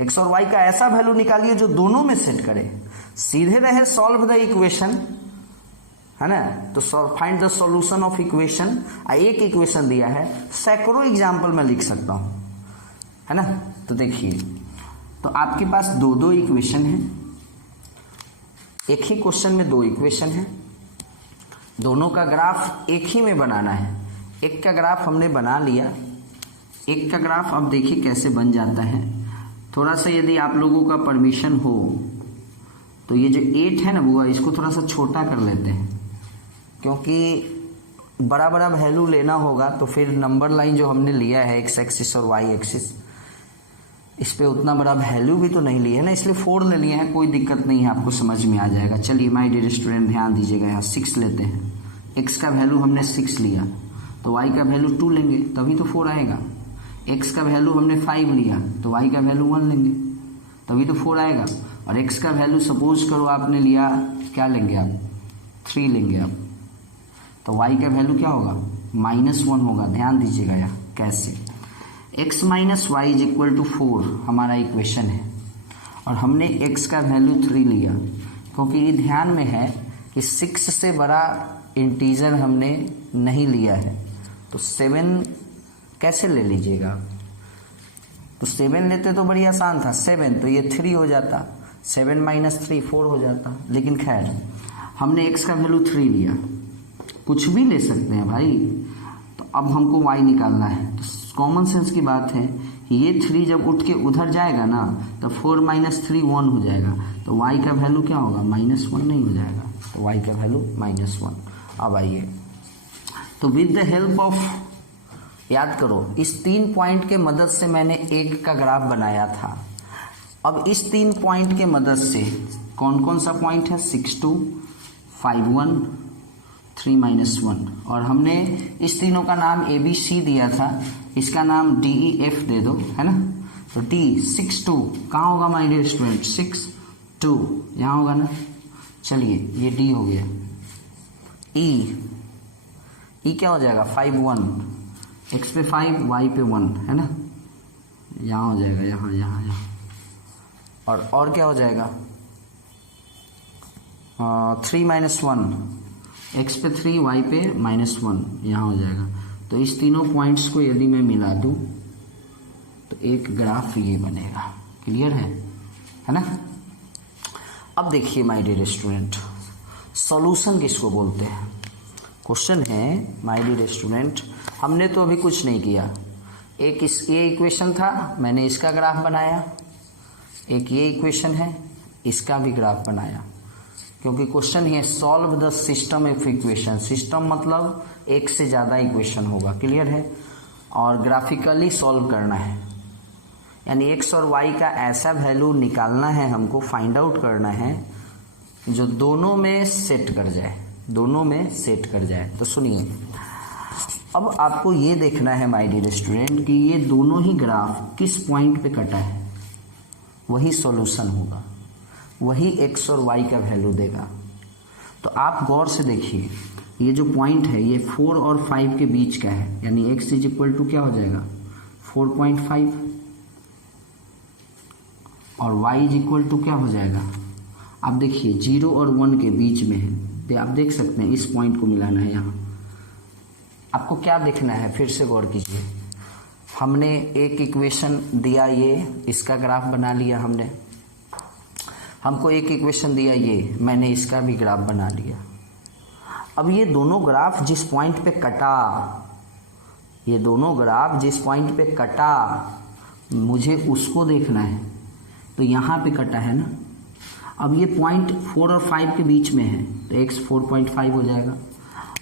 एक्स और वाई का ऐसा वैल्यू निकालिए जो दोनों में सेट करे। सीधे रहे सॉल्व द इक्वेशन, है ना, तो find the solution of equation. एक इक्वेशन दिया है, सैकड़ों एग्जाम्पल में लिख सकता हूं, है ना। तो देखिए, तो आपके पास दो दो इक्वेशन है, एक ही क्वेश्चन में 2 इक्वेशन है, दोनों का ग्राफ एक ही में बनाना है। एक का ग्राफ हमने बना लिया, एक का ग्राफ अब देखिए कैसे बन जाता है। थोड़ा सा यदि आप लोगों का परमिशन हो तो ये जो 8 है ना बुआ, इसको थोड़ा सा छोटा कर लेते हैं, क्योंकि बड़ा बड़ा वैल्यू लेना होगा तो फिर नंबर लाइन जो हमने लिया है एक्स एक्सिस और वाई एक्सिस, इस पे उतना बड़ा वैल्यू भी तो नहीं लिया है ना, इसलिए 4 ले लिए हैं। कोई दिक्कत नहीं है, आपको समझ में आ जाएगा। चलिए माय डियर स्टूडेंट ध्यान दीजिएगा, यहाँ 6 लेते हैं। एक्स का वैल्यू हमने 6 लिया तो वाई का वैल्यू 2 लेंगे तभी तो 4 आएगा। एक्स का वैल्यू हमने 5 लिया तो वाई का वैल्यू 1 लेंगे तभी तो 4 आएगा। और एक्स का वैल्यू सपोज करो आपने लिया, क्या लेंगे आप, 3 लेंगे आप, तो वाई का वैल्यू क्या होगा, -1 होगा। ध्यान दीजिएगा यहाँ कैसे, x minus y is equal to 4 हमारा इक्वेशन है, और हमने x का वैल्यू 3 लिया, क्योंकि ये ध्यान में है कि 6 से बड़ा इंटीजर हमने नहीं लिया है। तो 7 कैसे ले लीजिएगा, तो 7 लेते तो बड़ी आसान था, 7 तो ये 3 हो जाता, 7 माइनस 3 4 हो जाता। लेकिन खैर हमने x का वैल्यू 3 लिया, कुछ भी ले सकते हैं भाई। तो अब हमको y निकालना है, तो कॉमन सेंस की बात है कि ये 3 जब उठ के उधर जाएगा ना तो 4 माइनस 3 1 हो जाएगा, तो y का वैल्यू क्या होगा, -1 नहीं हो जाएगा, तो y का वैल्यू -1। अब आइए, तो विद द हेल्प ऑफ, याद करो इस 3 पॉइंट के मदद से मैंने एक का ग्राफ बनाया था। अब इस 3 पॉइंट के मदद से कौन कौन सा पॉइंट है, 6 2 5 1 3 -1, और हमने इस तीनों का नाम ABC दिया था, इसका नाम DEF दे दो, है ना। तो D 6 2 कहाँ होगा माय डियर स्टूडेंट, 6 2 यहाँ होगा ना। चलिए ये D हो गया। E क्या हो जाएगा, 5 1, x पे 5 y पे 1, है ना, यहाँ हो जाएगा, यहाँ यहाँ यहाँ। और क्या हो जाएगा, 3 -1, x पे 3 y पे -1, यहाँ हो जाएगा। तो इस तीनों पॉइंट्स को यदि मैं मिला दूं तो एक ग्राफ ये बनेगा। क्लियर है ना। अब देखिए माय डियर स्टूडेंट, सॉल्यूशन किसको बोलते हैं। क्वेश्चन है माय डियर स्टूडेंट, हमने तो अभी कुछ नहीं किया, एक ये इक्वेशन था, मैंने इसका ग्राफ बनाया, एक ये इक्वेशन है, इसका भी ग्राफ बनाया, क्योंकि क्वेश्चन है solve the system of equation. System मतलब एक से ज़्यादा इक्वेशन होगा, क्लियर है, और ग्राफिकली सॉल्व करना है, यानी एक्स और वाई का ऐसा वैल्यू निकालना है हमको, फाइंड आउट करना है जो दोनों में सेट कर जाए, दोनों में सेट कर जाए। तो सुनिए, अब आपको ये देखना है माय डियर स्टूडेंट कि ये दोनों ही ग्राफ किस पॉइंट पे कटा है, वही सॉल्यूशन होगा, वही एक्स और वाई का वैल्यू देगा। तो आप गौर से देखिए, ये जो पॉइंट है ये 4 और 5 के बीच का है, यानी x इज इक्वल टू क्या हो जाएगा 4.5, और y इज इक्वल टू क्या हो जाएगा, आप देखिए 0 और 1 के बीच में है, तो आप देख सकते हैं इस पॉइंट को मिलाना है यहाँ। आपको क्या देखना है, फिर से गौर कीजिए। हमने एक इक्वेशन दिया, ये इसका ग्राफ बना लिया हमने। हमको एक इक्वेशन दिया ये, मैंने इसका भी ग्राफ बना लिया। अब ये दोनों ग्राफ जिस पॉइंट पे कटा, ये दोनों ग्राफ जिस पॉइंट पे कटा, मुझे उसको देखना है। तो यहाँ पे कटा है ना। अब ये पॉइंट 4 और 5 के बीच में है, तो x 4.5 हो जाएगा,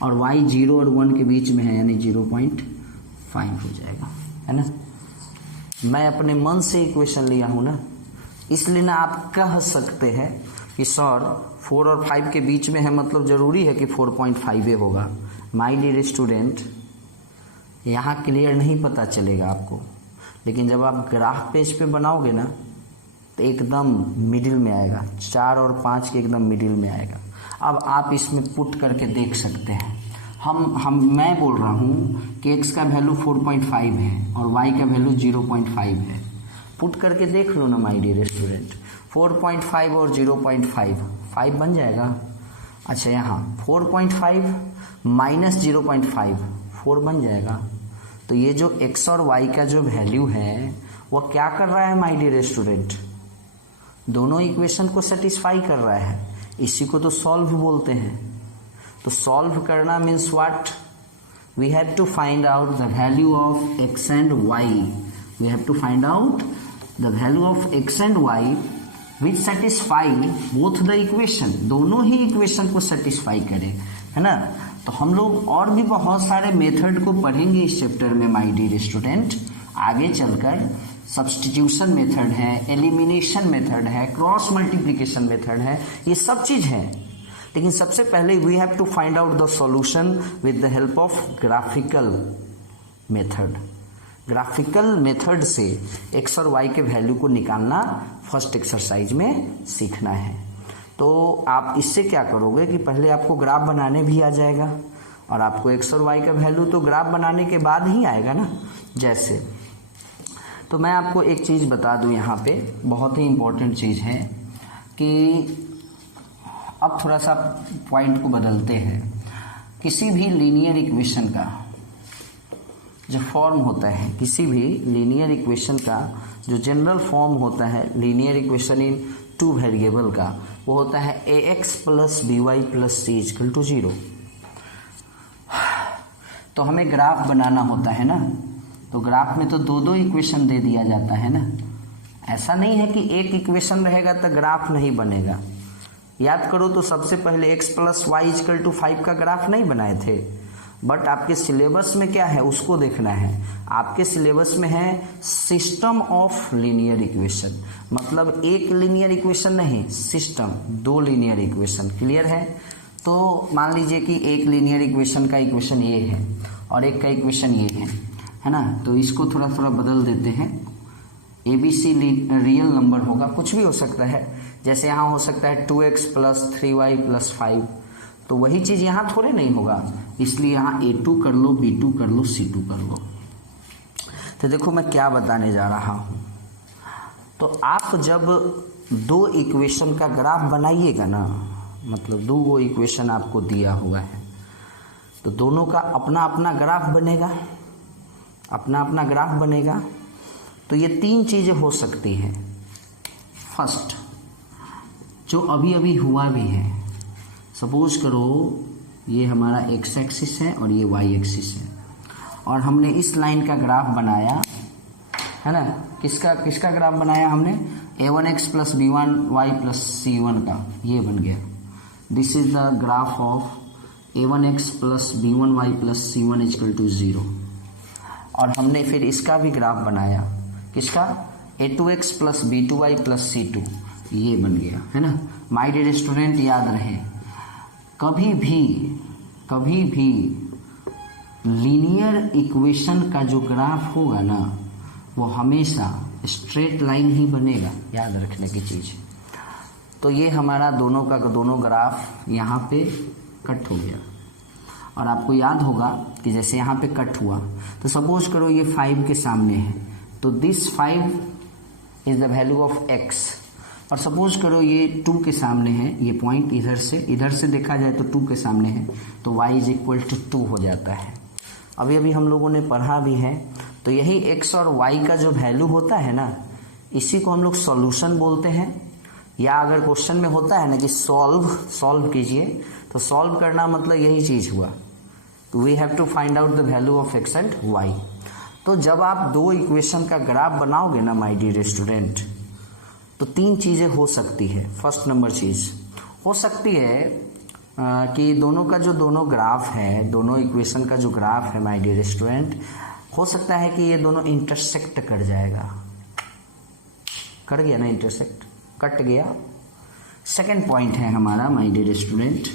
और y 0 और 1 के बीच में है, यानी 0.5 हो जाएगा, है ना। मैं अपने मन से इक्वेशन लिया हूँ ना, इसलिए ना आप कह सकते हैं कि सर 4 और 5 के बीच में है, मतलब ज़रूरी है कि 4.5 होगा। माय डियर स्टूडेंट, यहाँ क्लियर नहीं पता चलेगा आपको, लेकिन जब आप ग्राफ पेज पे बनाओगे ना तो एकदम मिडिल में आएगा, 4 और 5 के एकदम मिडिल में आएगा। अब आप इसमें पुट करके देख सकते हैं। मैं बोल रहा हूँ कि x का वैल्यू 4.5 है और y का वैल्यू 0.5 है। पुट करके देख लो ना माय डियर स्टूडेंट, 4.5 और 0.5 5 बन जाएगा। अच्छा, यहाँ 4.5 माइनस 0.5 4 बन जाएगा। तो ये जो x और y का जो वैल्यू है वह क्या कर रहा है माय डियर स्टूडेंट, दोनों इक्वेशन को सेटिस्फाई कर रहा है। इसी को तो सॉल्व बोलते हैं। तो सॉल्व करना means what, we have to find out the value of x and y। We have to find out the value of x and y which satisfy both the equation, दोनों ही equation को satisfy करे, है ना। तो हम लोग और भी बहुत सारे मेथड को पढ़ेंगे इस चैप्टर में माय डियर स्टूडेंट। आगे चलकर सब्स्टिट्यूशन मेथड है, एलिमिनेशन मेथड है, क्रॉस मल्टीप्लिकेशन मेथड है, ये सब चीज़ है। लेकिन सबसे पहले we have to find out the solution with the help of graphical method. Graphical method से x और y के वैल्यू को निकालना फर्स्ट एक्सरसाइज में सीखना है। तो आप इससे क्या करोगे कि पहले आपको ग्राफ बनाने भी आ जाएगा, और आपको x और y का वैल्यू तो ग्राफ बनाने के बाद ही आएगा ना। जैसे तो मैं आपको एक चीज़ बता दूं, यहाँ पे बहुत ही इम्पोर्टेंट चीज़ है कि अब थोड़ा सा पॉइंट को बदलते हैं। किसी भी लीनियर इक्वेशन का जो फॉर्म होता है, किसी भी लीनियर इक्वेशन का जो जनरल फॉर्म होता है, लीनियर इक्वेशन इन 2 वेरिएबल का, वो होता है ax plus by plus c equal to 0। तो हमें ग्राफ बनाना होता है ना, तो ग्राफ में तो दो इक्वेशन दे दिया जाता है ना। ऐसा नहीं है कि एक इक्वेशन रहेगा तो ग्राफ नहीं बनेगा। याद करो तो सबसे पहले x plus y equal to 5 का ग्राफ नहीं बनाए थे, बट आपके सिलेबस में क्या है उसको देखना है। आपके सिलेबस में है सिस्टम ऑफ लीनियर इक्वेशन, मतलब एक लीनियर इक्वेशन नहीं, सिस्टम, 2 लीनियर इक्वेशन। क्लियर है। तो मान लीजिए कि एक लीनियर इक्वेशन का इक्वेशन ये है और एक का इक्वेशन ये है ना। तो इसको थोड़ा थोड़ा बदल देते हैं। ABC रियल नंबर होगा, कुछ भी हो सकता है। जैसे यहाँ हो सकता है 2x प्लस 3y प्लस 5, तो वही चीज़ यहाँ थोड़े नहीं होगा, इसलिए यहाँ A2 कर लो, B2 कर लो, C2 कर लो। तो देखो मैं क्या बताने जा रहा हूँ। तो आप जब 2 इक्वेशन का ग्राफ बनाइएगा ना, मतलब 2 इक्वेशन आपको दिया हुआ है, तो दोनों का अपना अपना ग्राफ बनेगा, अपना अपना ग्राफ बनेगा। तो ये 3 चीज़ें हो सकती हैं। फर्स्ट, जो अभी अभी हुआ भी है, सपोज करो ये हमारा x एक्सिस है और ये y एक्सिस है, और हमने इस लाइन का ग्राफ बनाया है ना। किसका ग्राफ बनाया हमने, a1x plus b1y plus c1 का, ये बन गया। This is the graph of a1x plus b1y plus c1 equal to 0। और हमने फिर इसका भी ग्राफ बनाया, किसका, a2x plus b2y plus c2, ये बन गया, है ना। माय डियर स्टूडेंट, याद रहे कभी भी लीनियर इक्वेशन का जो ग्राफ होगा ना, वो हमेशा स्ट्रेट लाइन ही बनेगा, याद रखने की चीज़। तो ये हमारा दोनों का दोनों ग्राफ यहाँ पे कट हो गया, और आपको याद होगा कि जैसे यहाँ पे कट हुआ, तो सपोज करो ये 5 के सामने है, तो this 5 is the value of x। और सपोज करो ये 2 के सामने है, ये पॉइंट इधर से देखा जाए तो 2 के सामने है, तो y इज इक्वल टू 2 हो जाता है। अभी अभी हम लोगों ने पढ़ा भी है। तो यही x और y का जो वैल्यू होता है ना, इसी को हम लोग सॉल्यूशन बोलते हैं। या अगर क्वेश्चन में होता है ना कि सॉल्व कीजिए, तो सॉल्व करना मतलब यही चीज हुआ। तो we have to find out the value of x and y। तो जब आप दो इक्वेशन का ग्राफ बनाओगे ना माय डियर स्टूडेंट, तो तीन चीजें हो सकती है। फर्स्ट नंबर चीज हो सकती है कि दोनों का जो दोनों ग्राफ है, दोनों इक्वेशन का जो ग्राफ है माय डियर स्टूडेंट, हो सकता है कि ये दोनों इंटरसेक्ट कर जाएगा। कर गया ना, इंटरसेक्ट कट गया। सेकंड पॉइंट है हमारा माय डियर स्टूडेंट,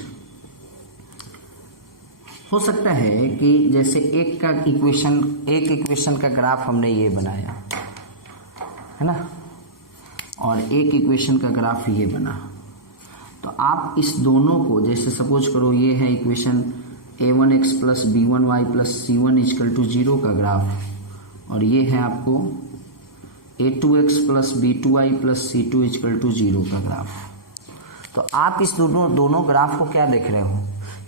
हो सकता है कि जैसे एक इक्वेशन का ग्राफ हमने ये बनाया है ना, और एक इक्वेशन का ग्राफ ये बना, तो आप इस दोनों को, जैसे सपोज करो ये है equation a1x plus b1y plus c1 equal to 0 का ग्राफ, और ये है आपको a2x plus b2y plus c2 equal to 0 का ग्राफ। तो आप इस दोनों ग्राफ को क्या देख रहे हो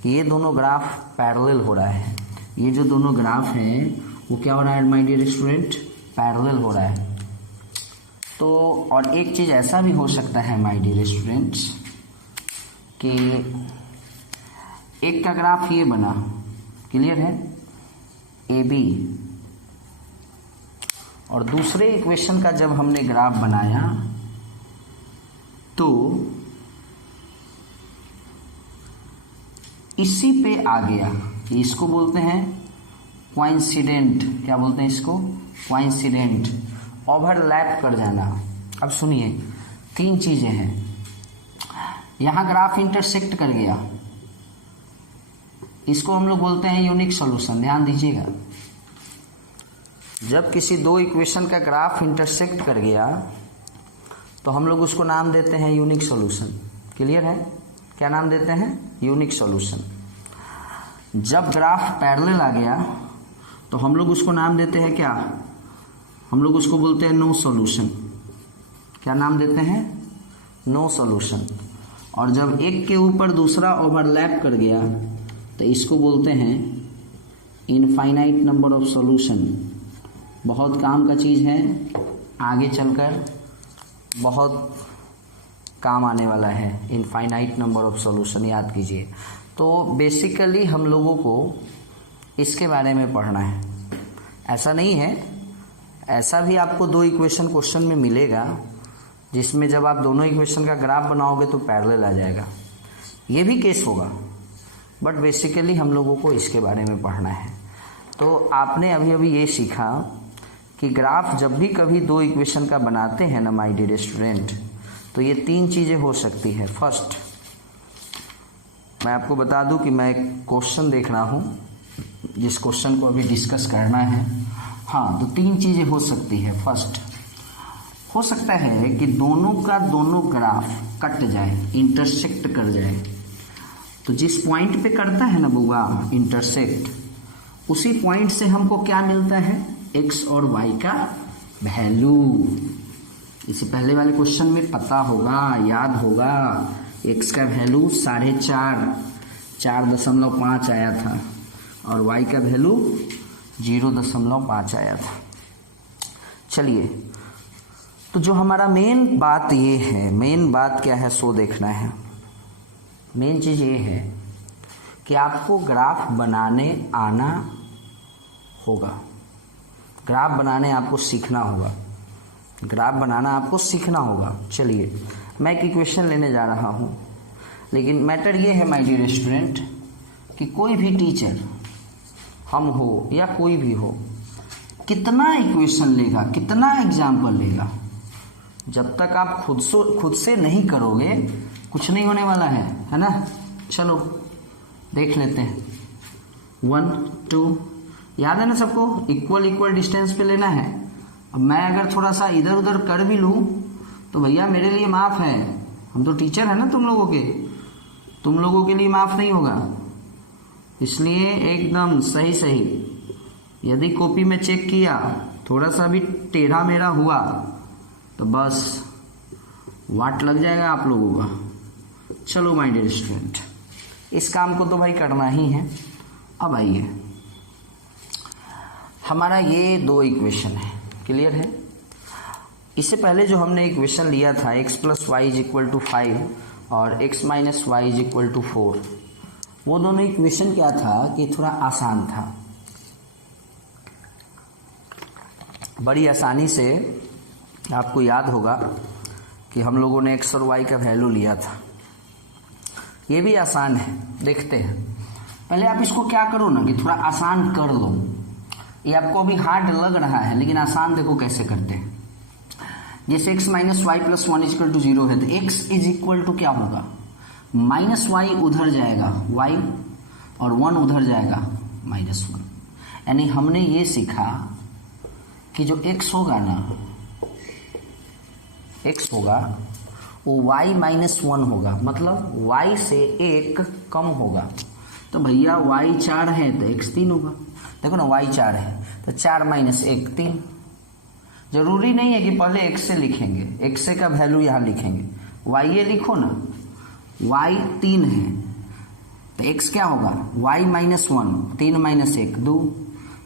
कि ये दोनों ग्राफ पैरेलल हो रहा है। ये जो दोनों ग्राफ है वो क्या हो रहा है माय डियर स्टूडेंट, पैरेलल हो रहा है। तो और एक चीज ऐसा भी हो सकता है माय डियर स्टूडेंट्स कि एक का ग्राफ ये बना, क्लियर है, ए बी, और दूसरे इक्वेशन का जब हमने ग्राफ बनाया तो इसी पे आ गया। इसको बोलते हैं कोइंसिडेंट। क्या बोलते हैं इसको, कोइंसिडेंट, ओवरलैप कर जाना। अब सुनिए, तीन चीजें हैं। यहां ग्राफ इंटरसेक्ट कर गया, इसको हम लोग बोलते हैं यूनिक सॉल्यूशन। ध्यान दीजिएगा, जब किसी दो इक्वेशन का ग्राफ इंटरसेक्ट कर गया तो हम लोग उसको नाम देते हैं यूनिक सॉल्यूशन। क्लियर है, क्या नाम देते हैं, यूनिक सॉल्यूशन। जब ग्राफ पैरेलल आ गया तो हम लोग उसको नाम देते हैं क्या, हम लोग उसको बोलते हैं नो सॉल्यूशन। क्या नाम देते हैं, नो सॉल्यूशन। और जब एक के ऊपर दूसरा ओवरलैप कर गया तो इसको बोलते हैं इनफाइनाइट नंबर ऑफ सॉल्यूशन। बहुत काम का चीज है, आगे चलकर बहुत काम आने वाला है, इनफाइनाइट नंबर ऑफ सॉल्यूशन, याद कीजिए। तो बेसिकली हम लोगों को इसके बारे में पढ़ना है। ऐसा नहीं है, ऐसा भी आपको दो इक्वेशन क्वेश्चन में मिलेगा जिसमें जब आप दोनों इक्वेशन का ग्राफ बनाओगे तो पैरेलल आ जाएगा, ये भी केस होगा, बट बेसिकली हम लोगों को इसके बारे में पढ़ना है। तो आपने अभी अभी ये सीखा कि ग्राफ जब भी कभी दो इक्वेशन का बनाते हैं ना माय डियर स्टूडेंट, तो ये तीन चीजें हो सकती है। फर्स्ट, मैं आपको बता दूं कि मैं एक क्वेश्चन देख रहा हूं जिस क्वेश्चन को अभी डिस्कस करना है। हाँ, तो तीन चीजें हो सकती है। फर्स्ट, हो सकता है कि दोनों का दोनों ग्राफ कट जाए, इंटरसेक्ट कर जाए। तो जिस पॉइंट पे करता है ना बुआ इंटरसेक्ट, उसी पॉइंट से हमको क्या मिलता है, एक्स और वाई का वैल्यू। इसे पहले वाले क्वेश्चन में पता होगा, याद होगा, एक्स का वैल्यू 4.5 आया था और वाई का वैल्यू 0.5 आया था। चलिए, तो जो हमारा मेन बात ये है, मेन बात क्या है सो देखना है। मेन चीज ये है कि आपको ग्राफ बनाने आना होगा, ग्राफ बनाने आपको सीखना होगा, ग्राफ बनाना आपको सीखना होगा। चलिए, मैं एक इक्वेशन लेने जा रहा हूं, लेकिन मैटर ये है माय डियर स्टूडेंट कि कोई भी टीचर, हम हो या कोई भी हो, कितना इक्वेशन लेगा, कितना एग्जाम्पल लेगा, जब तक आप खुद से नहीं करोगे कुछ नहीं होने वाला है ना। चलो देख लेते हैं। 1 2, याद है ना सबको, इक्वल डिस्टेंस पे लेना है। अब मैं अगर थोड़ा सा इधर उधर कर भी लूं तो भैया मेरे लिए माफ है, हम तो टीचर है ना तुम लोगों के, तुम लोगों के लिए माफ नहीं होगा। इसलिए एकदम सही, यदि कॉपी में चेक किया थोड़ा सा भी टेढ़ा मेढ़ा हुआ तो बस वाट लग जाएगा आप लोगों का। चलो माय डियर स्टूडेंट, इस काम को तो भाई करना ही है। अब आइए, हमारा ये दो इक्वेशन है, क्लियर है। इससे पहले जो हमने इक्वेशन लिया था x plus y is equal to 5 और x minus y is equal to 4, वो दोनों इक्वेशन क्या था कि थोड़ा आसान था। बड़ी आसानी से आपको याद होगा कि हम लोगों ने x और y का वैल्यू लिया था। ये भी आसान है, देखते हैं। पहले आप इसको क्या करो ना कि थोड़ा आसान कर लो। ये आपको अभी हार्ड लग रहा है लेकिन आसान देखो कैसे करते हैं। जैसे x minus y plus 1 is equal to 0 है तो x इज इक्वल टू क्या होगा, माइनस वाई उधर जाएगा y और 1 उधर जाएगा -1। यानी हमने ये सीखा कि जो x होगा ना, x होगा वो y माइनस 1 होगा, मतलब y से 1 कम होगा। तो भैया y 4 है तो x 3 होगा। देखो ना y 4 है तो 4 माइनस 1 3। जरूरी नहीं है कि पहले x से लिखेंगे, x का वैल्यू यहाँ लिखेंगे, y ये लिखो ना, y 3 है तो x क्या होगा y माइनस 1, 3 माइनस 1 2,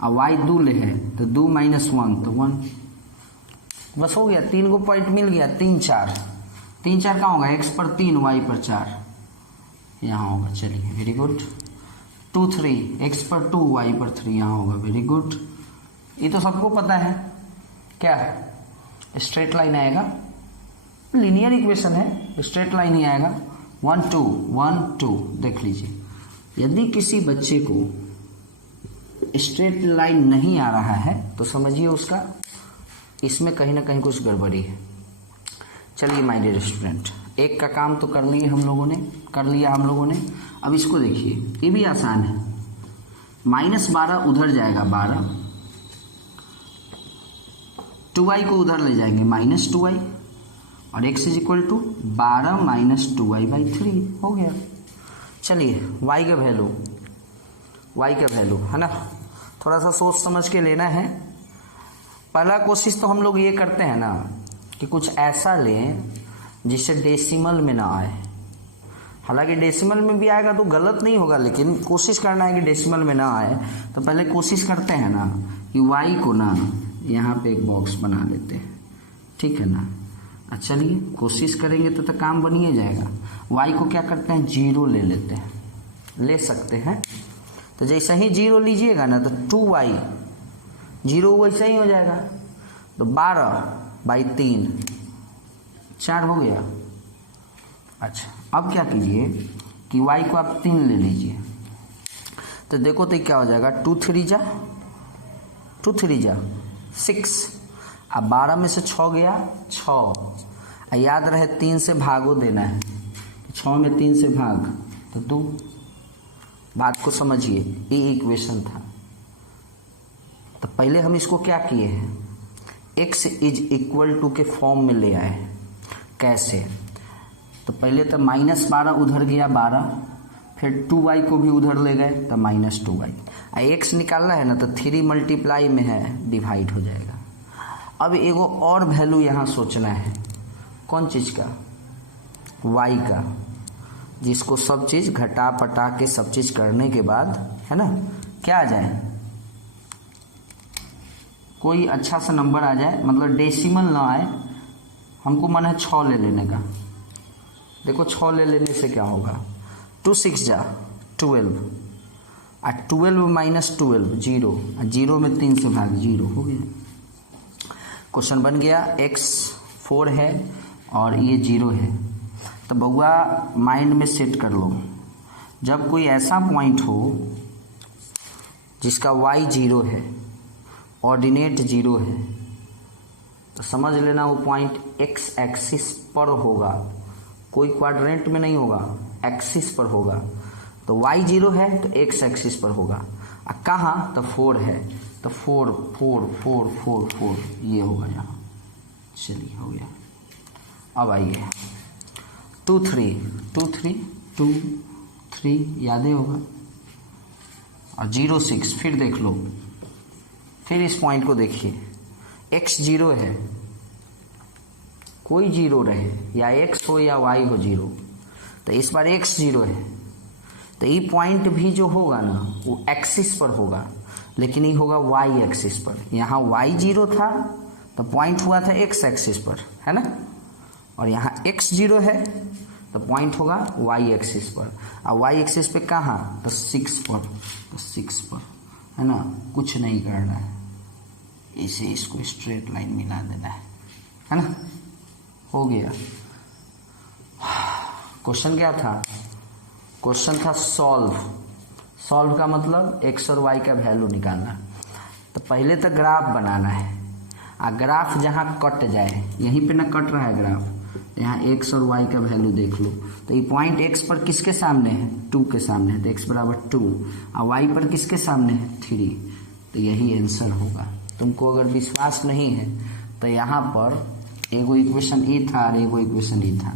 और y 2 ले है तो 2 माइनस 1 तो 1। बस हो गया, 3 को पॉइंट मिल गया। 3 4 3 4 कहाँ होगा, x पर 3 y पर 4 यहाँ होगा। चलिए वेरी गुड। 2 3 x पर 2 y पर 3 यहाँ होगा। Very good. ये तो सबको पता है, क्या स्ट्रेट लाइन आएगा, लीनियर इक्वेशन है, स्ट्रेट लाइन ही आएगा। 1 2 1 2। देख लीजिए, यदि किसी बच्चे को स्ट्रेट लाइन नहीं आ रहा है तो समझिए उसका इसमें कहीं ना कहीं कुछ गड़बड़ी है। चलिए माय डियर स्टूडेंट, एक का काम तो कर लिया हम लोगों ने। अब इसको देखिए, ये भी आसान है। -12 उधर जाएगा 12, 2y को उधर ले जाएंगे -2y और x is equal to 12 minus 2y by 3 हो गया। चलिए y का वैल्यू है ना, थोड़ा सा सोच समझ के लेना है। पहला कोशिश तो हम लोग ये करते हैं ना कि कुछ ऐसा लें जिससे डेसिमल में ना आए। हालांकि डेसिमल में भी आएगा तो गलत नहीं होगा, लेकिन कोशिश करना है कि डेसिमल में ना आए। तो पहले कोशिश करते हैं ना कि y को ना यहाँ पे एक बॉक्स बना लेते हैं, ठीक है ना। चलिए कोशिश करेंगे तो काम बन ही जाएगा। y को क्या करते हैं, 0 ले लेते हैं, ले सकते हैं। तो जैसे ही 0 लीजिएगा ना तो 2y 0 वैसा ही हो जाएगा। तो 12 बाई 3 4 हो गया। अच्छा, अब क्या कीजिए कि y को आप 3 ले लीजिए। तो देखो तो क्या हो जाएगा, 2 3 जा 6। अब 12 में से 6 गया 6। याद रहे 3 से भागो देना है, 6 में 3 से भाग तो 2। बात को समझिए, ये इक्वेशन था। तो पहले हम इसको क्या किए हैं, x इज इक्वल टू के फॉर्म में ले आए। कैसे, तो पहले तो -12 उधर गया 12, फिर 2y को भी उधर ले गए तो -2y। x निकालना है ना तो 3 मल्टीप्लाई में है, डिवाइड हो जाएगा। अब एगो और वैल्यू यहाँ सोचना है, कौन चीज़ का, y का, जिसको सब चीज़ घटा पटा के सब चीज़ करने के बाद है ना क्या आ जाए, कोई अच्छा सा नंबर आ जाए, मतलब डेसिमल ना आए। हमको मन है 6 ले लेने का। देखो 6 ले लेने से क्या होगा, 2 6 जा 12, 12 माइनस 12 0, 0 में 3 से भाग 0 हो गया। क्वेश्चन बन गया, x 4 है और ये 0 है। तो बउआ माइंड में सेट कर लो, जब कोई ऐसा पॉइंट हो जिसका y 0 है, ऑर्डिनेट 0 है, तो समझ लेना वो पॉइंट x एक्सिस पर होगा, कोई क्वाड्रेंट में नहीं होगा, एक्सिस पर होगा। तो y 0 है तो x एक्सिस पर होगा। कहाँ, तो 4 है तो 4 4 4 4 4 ये होगा यहाँ। चलिए हो गया। अब आइए 2 3 2 3 2 3 याद ही होगा, और 0 6। फिर देख लो, फिर इस पॉइंट को देखिए, x 0 है, कोई 0 रहे, या x हो या y हो 0, तो इस बार x 0 है। तो ये पॉइंट भी जो होगा ना वो एक्सिस पर होगा, लेकिन ये होगा वाई एक्सिस पर। यहाँ वाई 0 था तो पॉइंट हुआ था एक्स एक्सिस पर, है ना, और यहाँ x 0 है तो पॉइंट होगा वाई एक्सिस पर। और वाई एक्सिस पे कहाँ, तो 6 पर, तो 6 पर, है ना, कुछ नहीं करना है, इसे इसको स्ट्रेट लाइन मिला देना है ना, हो गया। क्वेश्चन क्या था, क्वेश्चन था सॉल्व। सॉल्व का मतलब x और y का वैल्यू निकालना। तो पहले तो ग्राफ बनाना है, ग्राफ जहाँ कट जाए, यहीं पे ना कट रहा है ग्राफ, यहाँ x और y का वैल्यू देख लो। तो ये पॉइंट x पर किसके सामने है, 2 के सामने है, तो x बराबर 2, और y पर किसके सामने है, 3। तो यही आंसर होगा। तुमको अगर विश्वास नहीं है तो यहाँ पर एगो इक्वेशन ए था और एगो इक्वेशन ई था।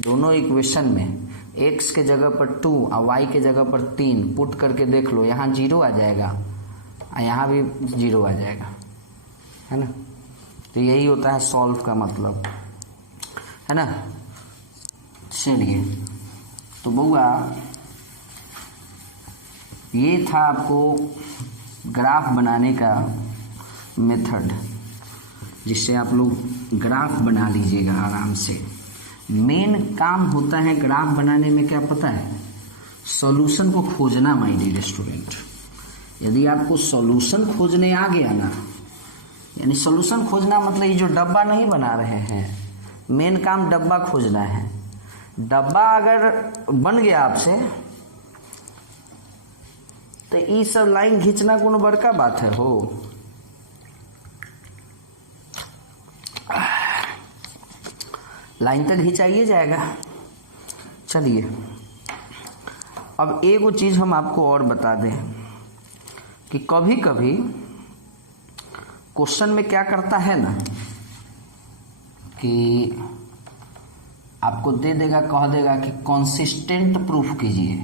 दोनों इक्वेशन में x के जगह पर 2 और y के जगह पर 3 पुट करके देख लो, यहाँ 0 आ जाएगा और यहाँ भी 0 आ जाएगा, है ना। तो यही होता है सॉल्व का मतलब, है ना। चलिए, तो बउआ ये था आपको ग्राफ बनाने का मेथड, जिससे आप लोग ग्राफ बना लीजिएगा आराम से। मेन काम होता है ग्राफ बनाने में क्या पता है, सॉल्यूशन को खोजना माय डियर स्टूडेंट। यदि आपको सॉल्यूशन खोजने आ गया ना, यानी सॉल्यूशन खोजना मतलब ये जो डब्बा नहीं बना रहे हैं, मेन काम डब्बा खोजना है। डब्बा अगर बन गया आपसे तो ये सब लाइन खींचना कोनो बड़का बात है हो। लाइन तक खिंचाइए जाएगा। चलिए, अब एक चीज हम आपको और बता दें कि कभी कभी क्वेश्चन में क्या करता है ना कि आपको दे देगा, कह देगा कि कंसिस्टेंट प्रूफ कीजिए।